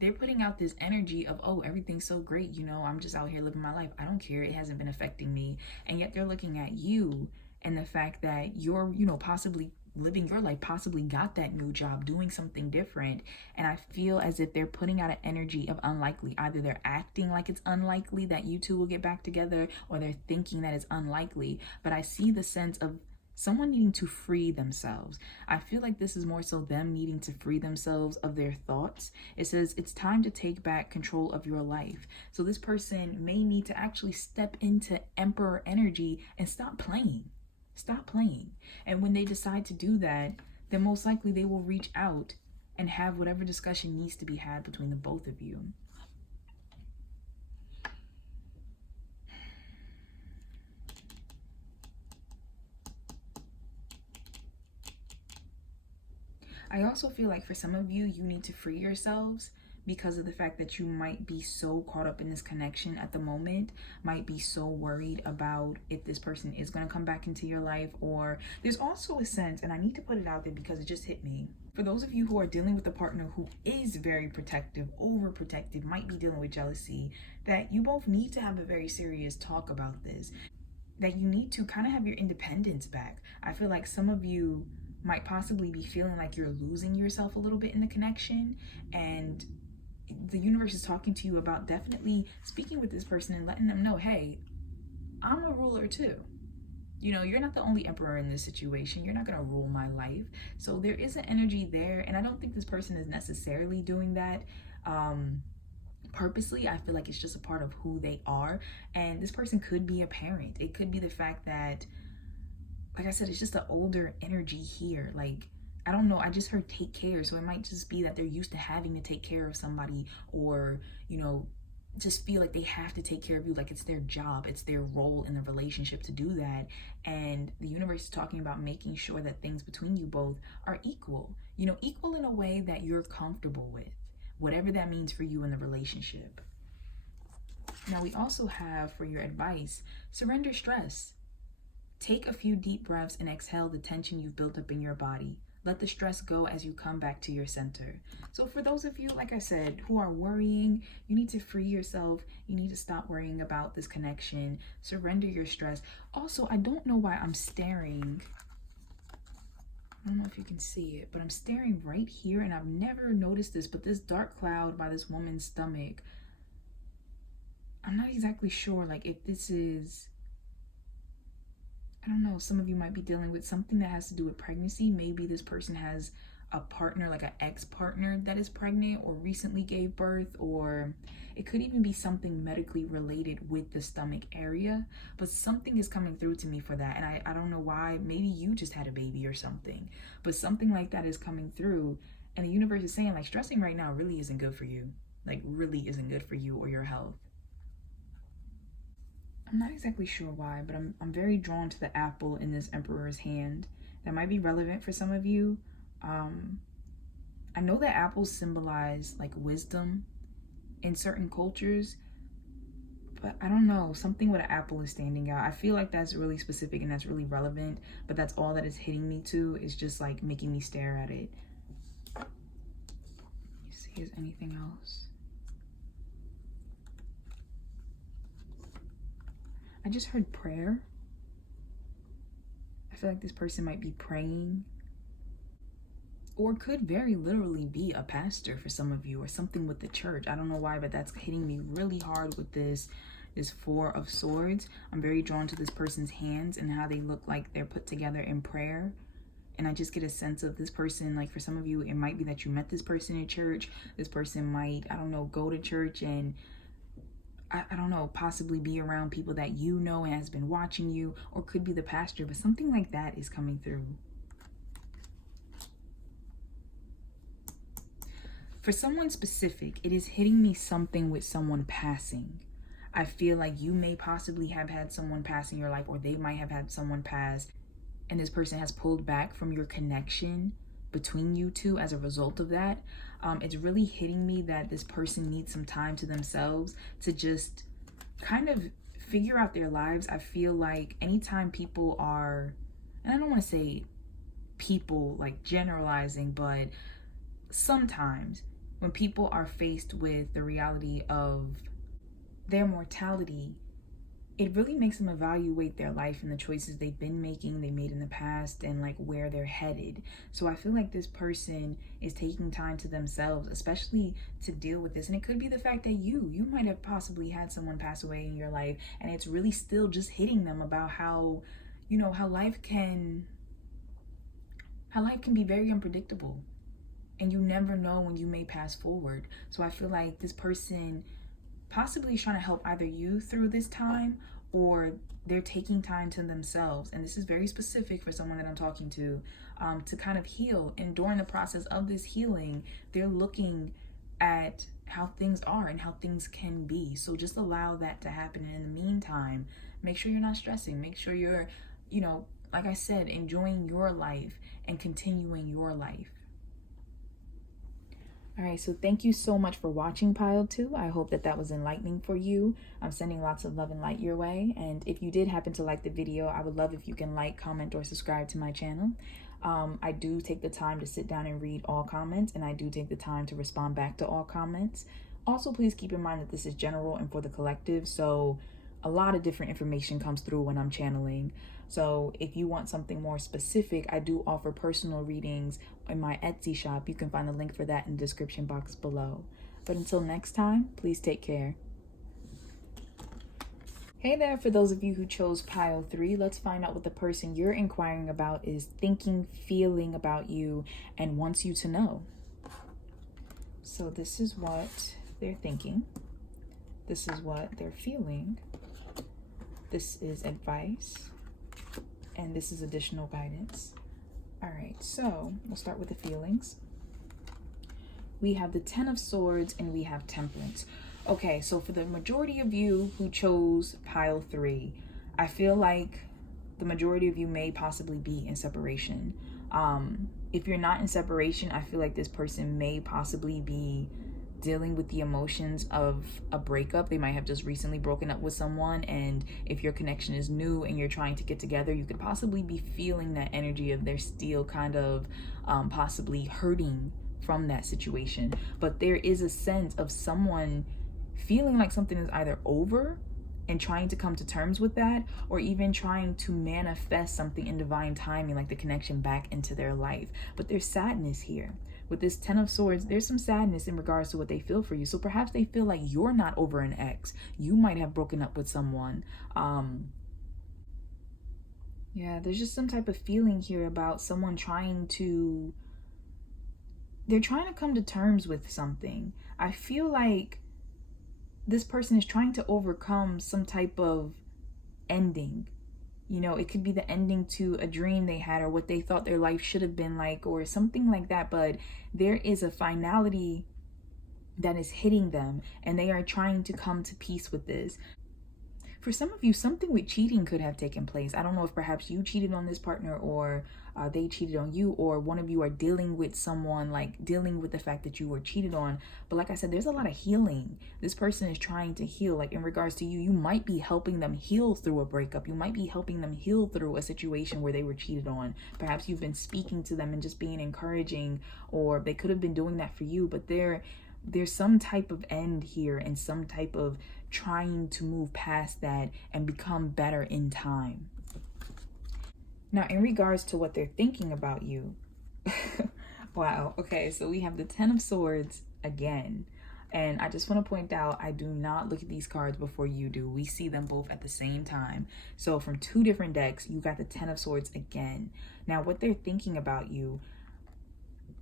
They're putting out this energy of, oh, everything's so great. I'm just out here living my life. I don't care. It hasn't been affecting me. And yet they're looking at you and the fact that you're, possibly living your life, possibly got that new job, doing something different. And I feel as if they're putting out an energy of unlikely. Either they're acting like it's unlikely that you two will get back together, or they're thinking that it's unlikely. But I see the sense of someone needing to free themselves. I feel like this is more so them needing to free themselves of their thoughts. It says it's time to take back control of your life. So this person may need to actually step into Emperor energy and stop playing. Stop playing. And when they decide to do that, then most likely they will reach out and have whatever discussion needs to be had between the both of you. I also feel like for some of you, you need to free yourselves because of the fact that you might be so caught up in this connection at the moment, might be so worried about if this person is going to come back into your life. Or there's also a sense, and I need to put it out there because it just hit me, for those of you who are dealing with a partner who is very protective, overprotective, might be dealing with jealousy, that you both need to have a very serious talk about this, that you need to kind of have your independence back. I feel like some of you might possibly be feeling like you're losing yourself a little bit in the connection, and the universe is talking to you about definitely speaking with this person and letting them know, hey, I'm a ruler too. You're not the only emperor in this situation. You're not going to rule my life. So there is an energy there, and I don't think this person is necessarily doing that purposely. I feel like it's just a part of who they are. And this person could be a parent. It could be the fact that, like I said, it's just an older energy here. Like, I don't know, I just heard take care. So it might just be that they're used to having to take care of somebody, or, just feel like they have to take care of you, like it's their job, it's their role in the relationship to do that. And the universe is talking about making sure that things between you both are equal, equal in a way that you're comfortable with, whatever that means for you in the relationship. Now, we also have for your advice, surrender stress. Take a few deep breaths and exhale the tension you've built up in your body. Let the stress go as you come back to your center. So for those of you, like I said, who are worrying, you need to free yourself. You need to stop worrying about this connection. Surrender your stress. Also, I don't know why I'm staring. I don't know if you can see it, but I'm staring right here, and I've never noticed this, but this dark cloud by this woman's stomach, I'm not exactly sure, like, if this is, I don't know, some of you might be dealing with something that has to do with pregnancy. Maybe this person has a partner, like an ex-partner that is pregnant or recently gave birth, or it could even be something medically related with the stomach area. But something is coming through to me for that. And I don't know why. Maybe you just had a baby or something. But something like that is coming through. And the universe is saying, like, stressing right now really isn't good for you. Like, really isn't good for you or your health. I'm not exactly sure why, but I'm very drawn to the apple in this emperor's hand. That might be relevant for some of you. I know that apples symbolize like wisdom in certain cultures, but I don't know, something with an apple is standing out. I feel like that's really specific and that's really relevant, but that's all that is hitting me too, is just like making me stare at it. Let me see if there's anything else. I just heard prayer. I feel like this person might be praying. or could very literally be a pastor for some of you, or something with the church. I don't know why, but that's hitting me really hard with this Four of Swords. I'm very drawn to this person's hands and how they look like they're put together in prayer. And I just get a sense of this person, like for some of you, it might be that you met this person in church. This person might, I don't know, go to church and I don't know, possibly be around people that you know and has been watching you, or could be the pastor, but something like that is coming through. For someone specific, it is hitting me something with someone passing. I feel like you may possibly have had someone pass in your life, or they might have had someone pass, and this person has pulled back from your connection between you two as a result of that. It's really hitting me that this person needs some time to themselves to just kind of figure out their lives. I feel like anytime people are, and I don't want to say people like generalizing, but sometimes when people are faced with the reality of their mortality, it really makes them evaluate their life and the choices they've been making, they made in the past, and like where they're headed. So I feel like this person is taking time to themselves, especially to deal with this. And it could be the fact that you might have possibly had someone pass away in your life, and it's really still just hitting them about how, you know, how life can be very unpredictable, and you never know when you may pass forward. So I feel like this person possibly trying to help either you through this time, or they're taking time to themselves. And this is very specific for someone that I'm talking to kind of heal. And during the process of this healing, they're looking at how things are and how things can be. So just allow that to happen. And in the meantime, make sure you're not stressing. Make sure you're, you know, like I said, enjoying your life and continuing your life. All right, so thank you so much for watching Pile 2. I hope that was enlightening for you. I'm sending lots of love and light your way. And if you did happen to like the video, I would love if you can like, comment, or subscribe to my channel. I do take the time to sit down and read all comments, and I do take the time to respond back to all comments. Also, please keep in mind that this is general and for the collective, so a lot of different information comes through when I'm channeling. So if you want something more specific, I do offer personal readings in my Etsy shop. You can find the link for that in the description box below. But until next time, please take care. Hey there, for those of you who chose pile 3, let's find out what the person you're inquiring about is thinking, feeling about you, and wants you to know. So this is what they're thinking. This is what they're feeling. This is advice. And this is additional guidance. All right, so we'll start with the feelings. We have the Ten of Swords and we have Temperance. Okay, so for the majority of you who chose pile 3, I feel like the majority of you may possibly be in separation. If you're not in separation, I feel like this person may possibly be dealing with the emotions of a breakup. They might have just recently broken up with someone, and if your connection is new and you're trying to get together, you could possibly be feeling that energy of they're still kind of possibly hurting from that situation. But there is a sense of someone feeling like something is either over and trying to come to terms with that, or even trying to manifest something in divine timing, like the connection back into their life. But there's sadness here. With this Ten of Swords, there's some sadness in regards to what they feel for you. So perhaps they feel like you're not over an ex. You might have broken up with someone. Yeah, there's just some type of feeling here about someone they're trying to come to terms with something. I feel like this person is trying to overcome some type of ending. You know, it could be the ending to a dream they had, or what they thought their life should have been like, or something like that. But there is a finality that is hitting them, and they are trying to come to peace with this. For some of you, something with cheating could have taken place. I don't know if perhaps you cheated on this partner, or they cheated on you, or one of you are dealing with someone, like dealing with the fact that you were cheated on. But like I said, there's a lot of healing. This person is trying to heal. Like in regards to you, you might be helping them heal through a breakup. You might be helping them heal through a situation where they were cheated on. Perhaps you've been speaking to them and just being encouraging, or they could have been doing that for you. But there's some type of end here, and some type of trying to move past that and become better in time. Now, in regards to what they're thinking about you, Wow. Okay, so we have the Ten of Swords again. And I just want to point out, I do not look at these cards before you do. We see them both at the same time. So from two different decks, you got the Ten of Swords again. Now, what they're thinking about you,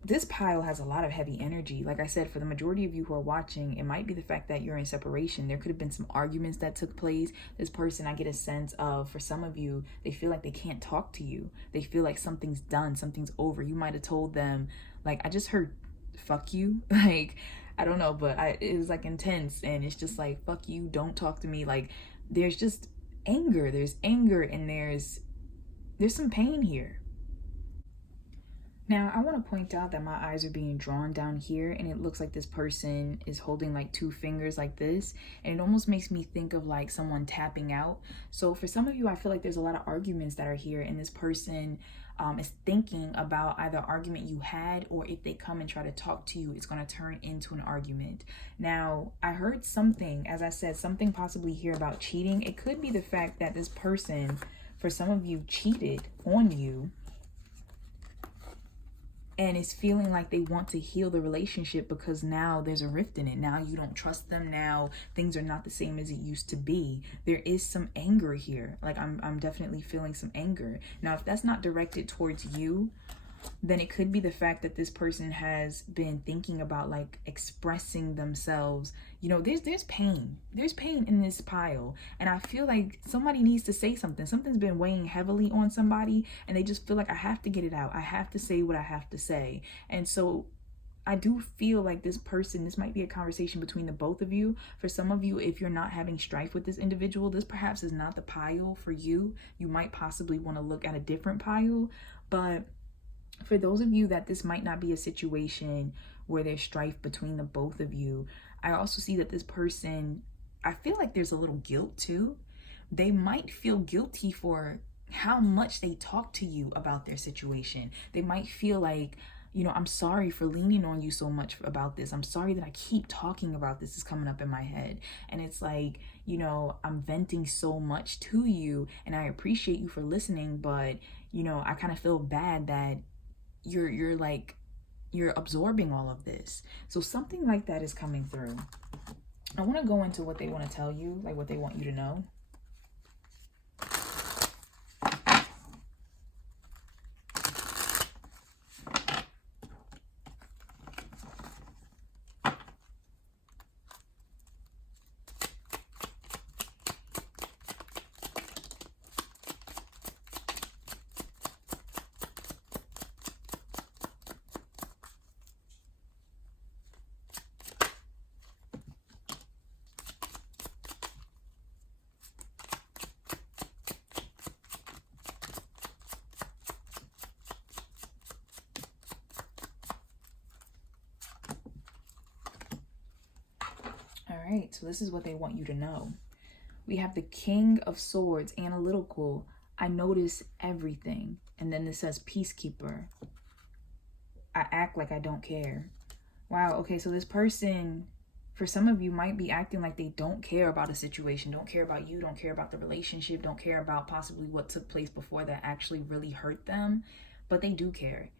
this pile has a lot of heavy energy. Like I said, for the majority of you who are watching, it might be the fact that you're in separation. There could have been some arguments that took place. This person, I get a sense of, for some of you, they feel like they can't talk to you. They feel like something's done, something's over. You might have told them, like, I just heard, fuck you. Like, I don't know, but it was like intense. And it's just like, fuck you, don't talk to me. Like, there's just anger. There's anger and there's some pain here. Now, I want to point out that my eyes are being drawn down here, and it looks like this person is holding like two fingers like this, and it almost makes me think of like someone tapping out. So for some of you, I feel like there's a lot of arguments that are here, and this person is thinking about either argument you had, or if they come and try to talk to you, it's going to turn into an argument. Now, I heard something, as I said, something possibly here about cheating. It could be the fact that this person, for some of you, cheated on you, and it's feeling like they want to heal the relationship because now there's a rift in it. Now you don't trust them. Now things are not the same as it used to be. There is some anger here. Like I'm definitely feeling some anger. Now, if that's not directed towards you, then it could be the fact that this person has been thinking about like expressing themselves. You know, there's pain. There's pain in this pile. And I feel like somebody needs to say something. Something's been weighing heavily on somebody, and they just feel like I have to get it out. I have to say what I have to say. And so I do feel like this person, this might be a conversation between the both of you. For some of you, if you're not having strife with this individual, this perhaps is not the pile for you. You might possibly want to look at a different pile. But for those of you that this might not be a situation where there's strife between the both of you, I also see that this person, I feel like there's a little guilt too. They might feel guilty for how much they talk to you about their situation. They might feel like, you know, I'm sorry for leaning on you so much about this. I'm sorry that I keep talking about this. Is coming up in my head. And it's like, you know, I'm venting so much to you, and I appreciate you for listening, but, you know, I kind of feel bad that you're absorbing all of this. So something like that is coming through. I want to go into what they want to tell you, like what they want you to know. All right, so this is what they want you to know. We have the King of Swords, analytical. I notice everything. And then it says peacekeeper. I act like I don't care. Wow, okay, so this person, for some of you, might be acting like they don't care about a situation, don't care about you, don't care about the relationship, don't care about possibly what took place before that actually really hurt them, but they do care.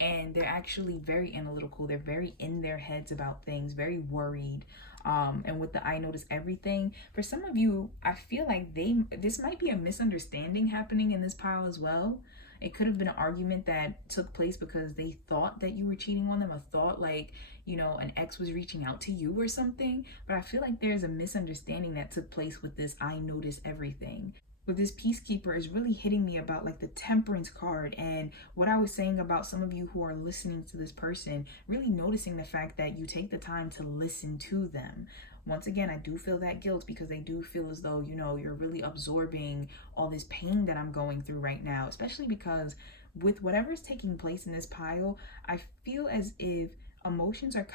And they're actually very analytical. They're very in their heads about things, very worried. And with the I notice everything, for some of you, I feel like this might be a misunderstanding happening in this pile as well. It could have been an argument that took place because they thought that you were cheating on them, or thought like, you know, an ex was reaching out to you or something. But I feel like there's a misunderstanding that took place with this I notice everything. But this peacekeeper is really hitting me about like the temperance card, and what I was saying about some of you who are listening to this person, really noticing the fact that you take the time to listen to them. Once again, I do feel that guilt because they do feel as though, you know, you're really absorbing all this pain that I'm going through right now, especially because with whatever's taking place in this pile, I feel as if emotions are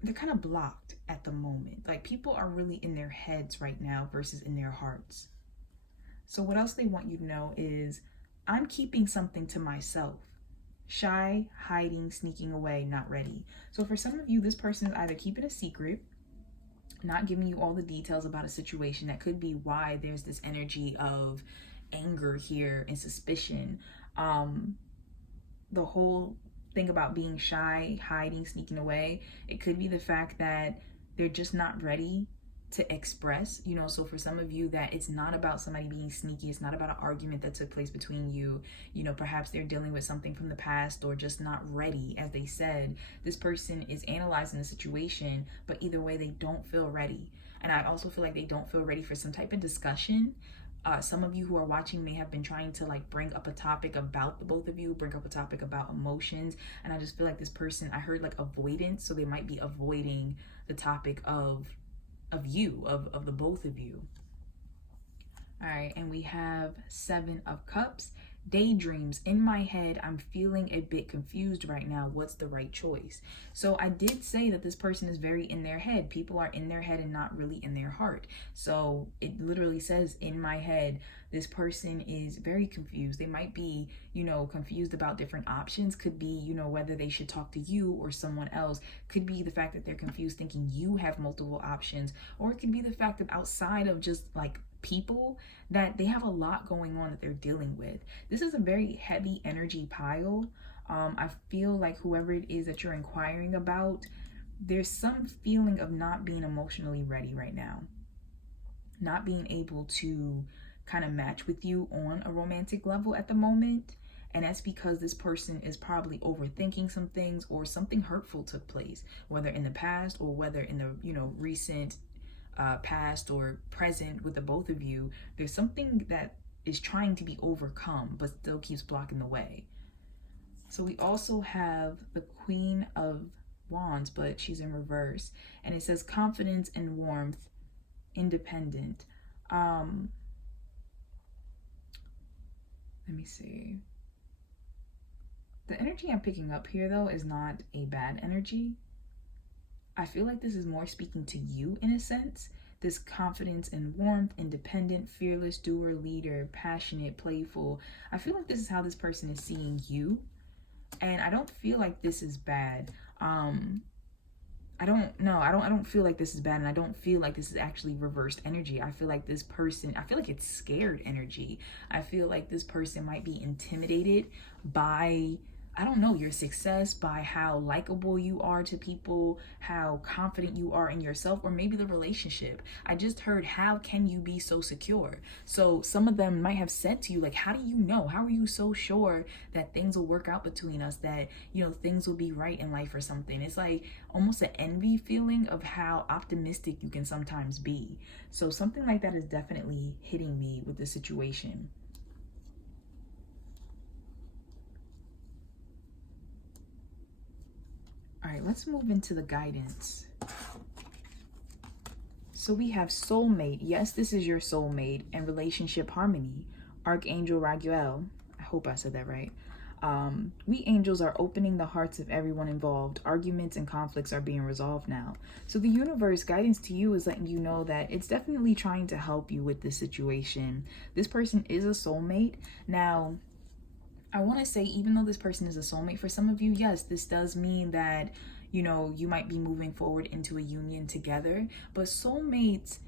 they're kind of blocked at the moment. Like people are really in their heads right now versus in their hearts. So what else they want you to know is I'm keeping something to myself. Shy, hiding, sneaking away, not ready. So for some of you, this person is either keeping a secret, not giving you all the details about a situation. That could be why there's this energy of anger here and suspicion. the whole thing about being shy, hiding, sneaking away. It could be the fact that they're just not ready to express, so for some of you that it's not about somebody being sneaky, it's not about an argument that took place between you, perhaps they're dealing with something from the past or just not ready. As they said, this person is analyzing the situation, but either way they don't feel ready. And I also feel like they don't feel ready for some type of discussion. Some of you who are watching may have been trying to bring up a topic about the both of you, bring up a topic about emotions, and I just feel like this person, I heard avoidance, so they might be avoiding the topic of you, of the both of you. All right, and we have 7 of Cups. Daydreams. In my head, I'm feeling a bit confused right now. What's the right choice? So I did say that this person is very in their head. People are in their head and not really in their heart. So it literally says, in my head, this person is very confused. They might be, confused about different options. Could be, whether they should talk to you or someone else. Could be the fact that they're confused thinking you have multiple options. Or it could be the fact that outside of just people, that they have a lot going on that they're dealing with. This is a very heavy energy pile. I feel like whoever it is that you're inquiring about, there's some feeling of not being emotionally ready right now. Not being able to kind of match with you on a romantic level at the moment. And that's because this person is probably overthinking some things, or something hurtful took place, whether in the past or whether in the, recent past or present with the both of you. There's something that is trying to be overcome but still keeps blocking the way. So we also have the Queen of Wands, but she's in reverse, and it says confidence and warmth, independent. Let me see. The energy I'm picking up here though is not a bad energy. I feel like this is more speaking to you in a sense. This confidence and warmth, independent, fearless, doer, leader, passionate, playful. I feel like this is how this person is seeing you. And I don't feel like this is bad. I don't feel like this is bad, and I don't feel like this is actually reversed energy. I feel like this person, I feel like it's scared energy. I feel like this person might be intimidated by, your success, by how likable you are to people, how confident you are in yourself, or maybe the relationship. I just heard, how can you be so secure? So some of them might have said to you, how do you know? How are you so sure that things will work out between us, that, things will be right in life or something? It's almost an envy feeling of how optimistic you can sometimes be. So something like that is definitely hitting me with this situation. All right, let's move into the guidance. So we have soulmate. Yes, this is your soulmate, and relationship harmony. Archangel Raguel. I hope I said that right. We angels are opening the hearts of everyone involved. Arguments and conflicts are being resolved now. So the universe guidance to you is letting you know that it's definitely trying to help you with this situation. This person is a soulmate. Now, I want to say, even though this person is a soulmate for some of you, yes, this does mean that, you might be moving forward into a union together. But soulmates,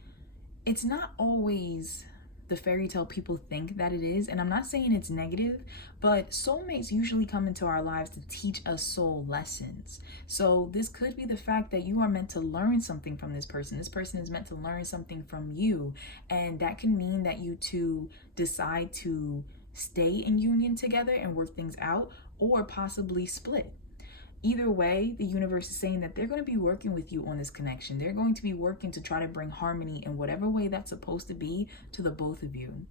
it's not always the fairy tale people think that it is. And I'm not saying it's negative, but soulmates usually come into our lives to teach us soul lessons. So this could be the fact that you are meant to learn something from this person. This person is meant to learn something from you. And that can mean that you two decide to stay in union together and work things out, or possibly split. Either way, the universe is saying that they're going to be working with you on this connection. They're going to be working to try to bring harmony in whatever way that's supposed to be to the both of you.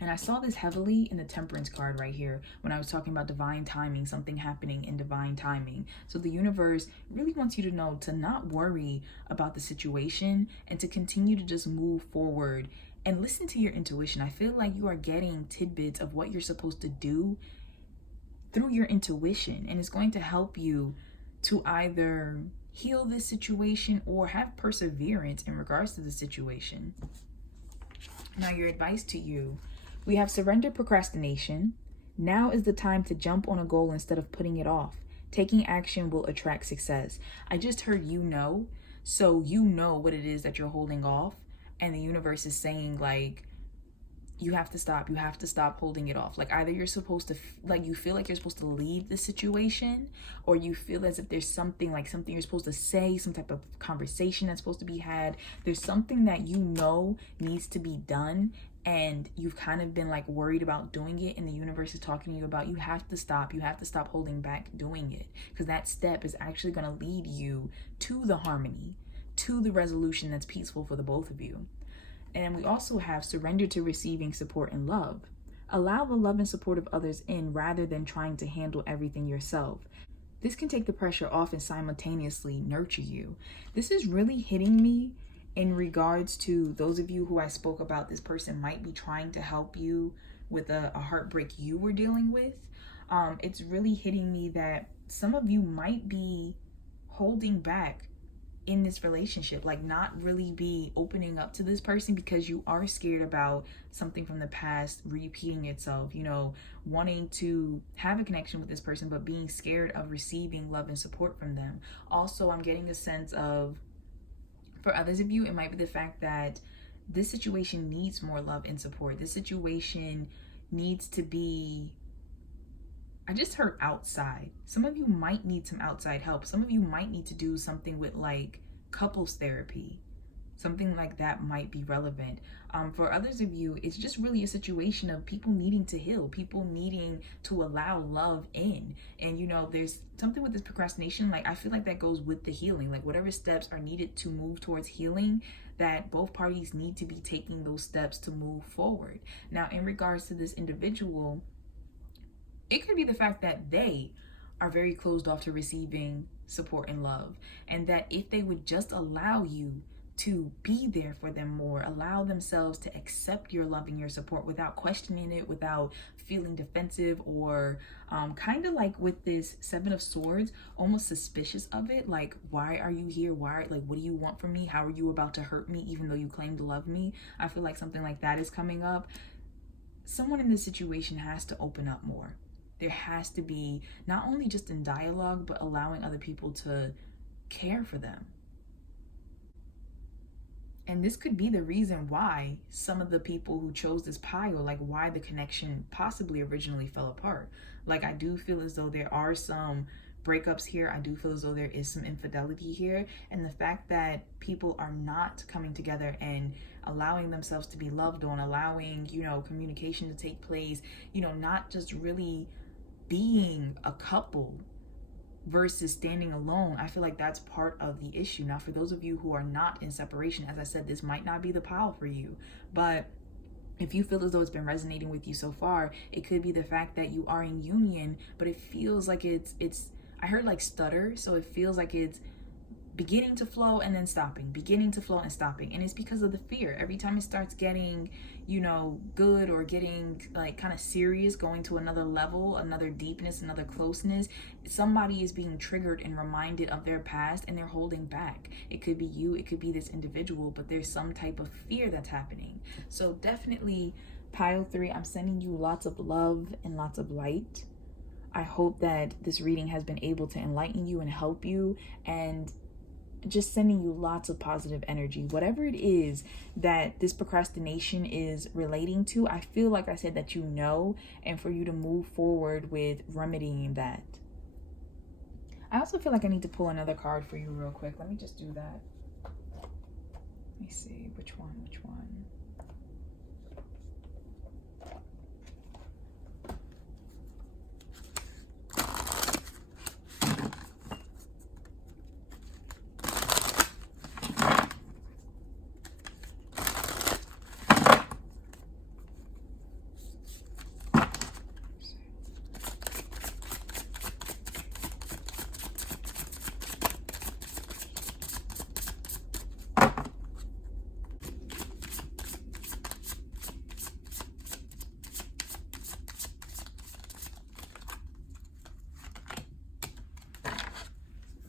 And I saw this heavily in the Temperance card right here when I was talking about divine timing, something happening in divine timing. So the universe really wants you to know to not worry about the situation and to continue to just move forward and listen to your intuition. I feel like you are getting tidbits of what you're supposed to do through your intuition, and it's going to help you to either heal this situation or have perseverance in regards to the situation. Now, your advice to you, we have surrender procrastination. Now is the time to jump on a goal instead of putting it off. Taking action will attract success. I just heard so you know what it is that you're holding off. And the universe is saying you have to stop. You have to stop holding it off. Like either you're supposed to, like you feel like you're supposed to leave the situation, or you feel as if there's something, like something you're supposed to say, some type of conversation that's supposed to be had. There's something that you know needs to be done, and you've kind of been like worried about doing it, and the universe is talking to you about, you have to stop. You have to stop holding back doing it, because that step is actually going to lead you to the harmony, to the resolution that's peaceful for the both of you. And we also have surrender to receiving support and love. Allow the love and support of others in rather than trying to handle everything yourself. This can take the pressure off and simultaneously nurture you. This is really hitting me in regards to those of you who I spoke about. This person might be trying to help you with a heartbreak you were dealing with. It's really hitting me that some of you might be holding back in this relationship, like not really be opening up to this person because you are scared about something from the past repeating itself, you know, wanting to have a connection with this person, but being scared of receiving love and support from them. Also, I'm getting a sense of, for others of you, it might be the fact that this situation needs more love and support. This situation needs to be, I just heard outside. Some of you might need some outside help. Some of you might need to do something with like couples therapy. Something like that might be relevant. For others of you, it's just really a situation of people needing to heal, people needing to allow love in. And you know, there's something with this procrastination, like I feel like that goes with the healing, like whatever steps are needed to move towards healing, that both parties need to be taking those steps to move forward. Now, in regards to this individual, it could be the fact that they are very closed off to receiving support and love, and that if they would just allow you to be there for them more, allow themselves to accept your love and your support without questioning it, without feeling defensive or kind of like with this Seven of Swords, almost suspicious of it, like, why are you here? Why, like, what do you want from me? How are you about to hurt me even though you claim to love me? I feel like something like that is coming up. Someone in this situation has to open up more. There has to be, not only just in dialogue, but allowing other people to care for them. And this could be the reason why some of the people who chose this pile, like why the connection possibly originally fell apart. Like I do feel as though there are some breakups here. I do feel as though there is some infidelity here. And the fact that people are not coming together and allowing themselves to be loved on, allowing, you know, communication to take place, you know, not just really being a couple versus standing alone. I feel like that's part of the issue. Now, for those of you who are not in separation, as I said, this might not be the pile for you, but if you feel as though it's been resonating with you so far, it could be the fact that you are in union, but it feels like it's I heard like stutter, so it feels like it's beginning to flow and then stopping, beginning to flow and stopping. And it's because of the fear. Every time it starts getting, you know, good or getting like kind of serious, going to another level, another deepness, another closeness, somebody is being triggered and reminded of their past and they're holding back. It could be you, it could be this individual, but there's some type of fear that's happening. So definitely, pile 3, I'm sending you lots of love and lots of light. I hope that this reading has been able to enlighten you and help you, and just sending you lots of positive energy. Whatever it is that this procrastination is relating to, I feel like I said that you know, and for you to move forward with remedying that. I also feel like I need to pull another card for you real quick. Let me just do that. Let me see, which one?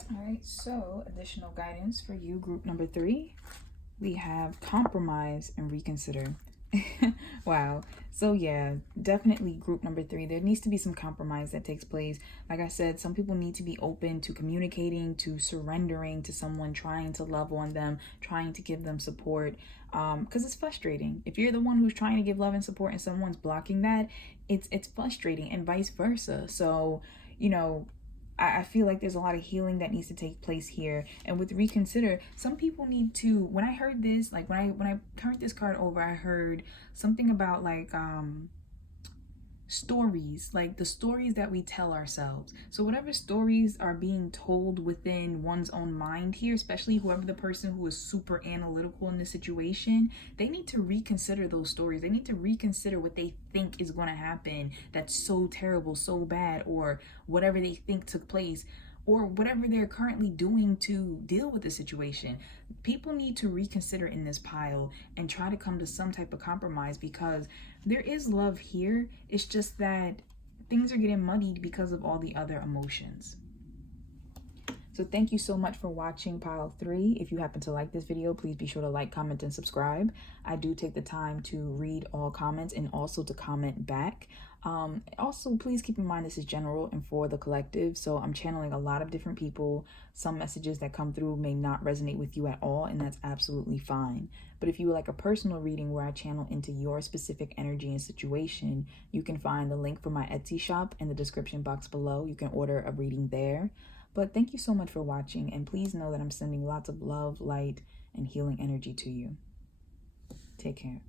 All right, so additional guidance for you, group number 3. We have compromise and reconsider. Wow. So yeah, definitely group number 3. There needs to be some compromise that takes place. Like I said, some people need to be open to communicating, to surrendering to someone, trying to love on them, trying to give them support. Because it's frustrating. If you're the one who's trying to give love and support and someone's blocking that, it's frustrating, and vice versa. So, you know, I feel like there's a lot of healing that needs to take place here. And with reconsider, some people need to, when I heard this, like when I turned this card over, I heard something about like stories, like the stories that we tell ourselves. So whatever stories are being told within one's own mind here, especially whoever the person who is super analytical in this situation, they need to reconsider those stories. They need to reconsider what they think is going to happen that's so terrible, so bad, or whatever they think took place, or whatever they're currently doing to deal with the situation. People need to reconsider in this pile and try to come to some type of compromise, because there is love here. It's just that things are getting muddied because of all the other emotions. So thank you so much for watching pile 3. If you happen to like this video, please be sure to like, comment, and subscribe. I do take the time to read all comments and also to comment back. Also, please keep in mind this is general and for the collective, so I'm channeling a lot of different people. Some messages that come through may not resonate with you at all, and that's absolutely fine. But if you would like a personal reading where I channel into your specific energy and situation, you can find the link for my Etsy shop in the description box below. You can order a reading there. But thank you so much for watching, and please know that I'm sending lots of love, light, and healing energy to you. Take care.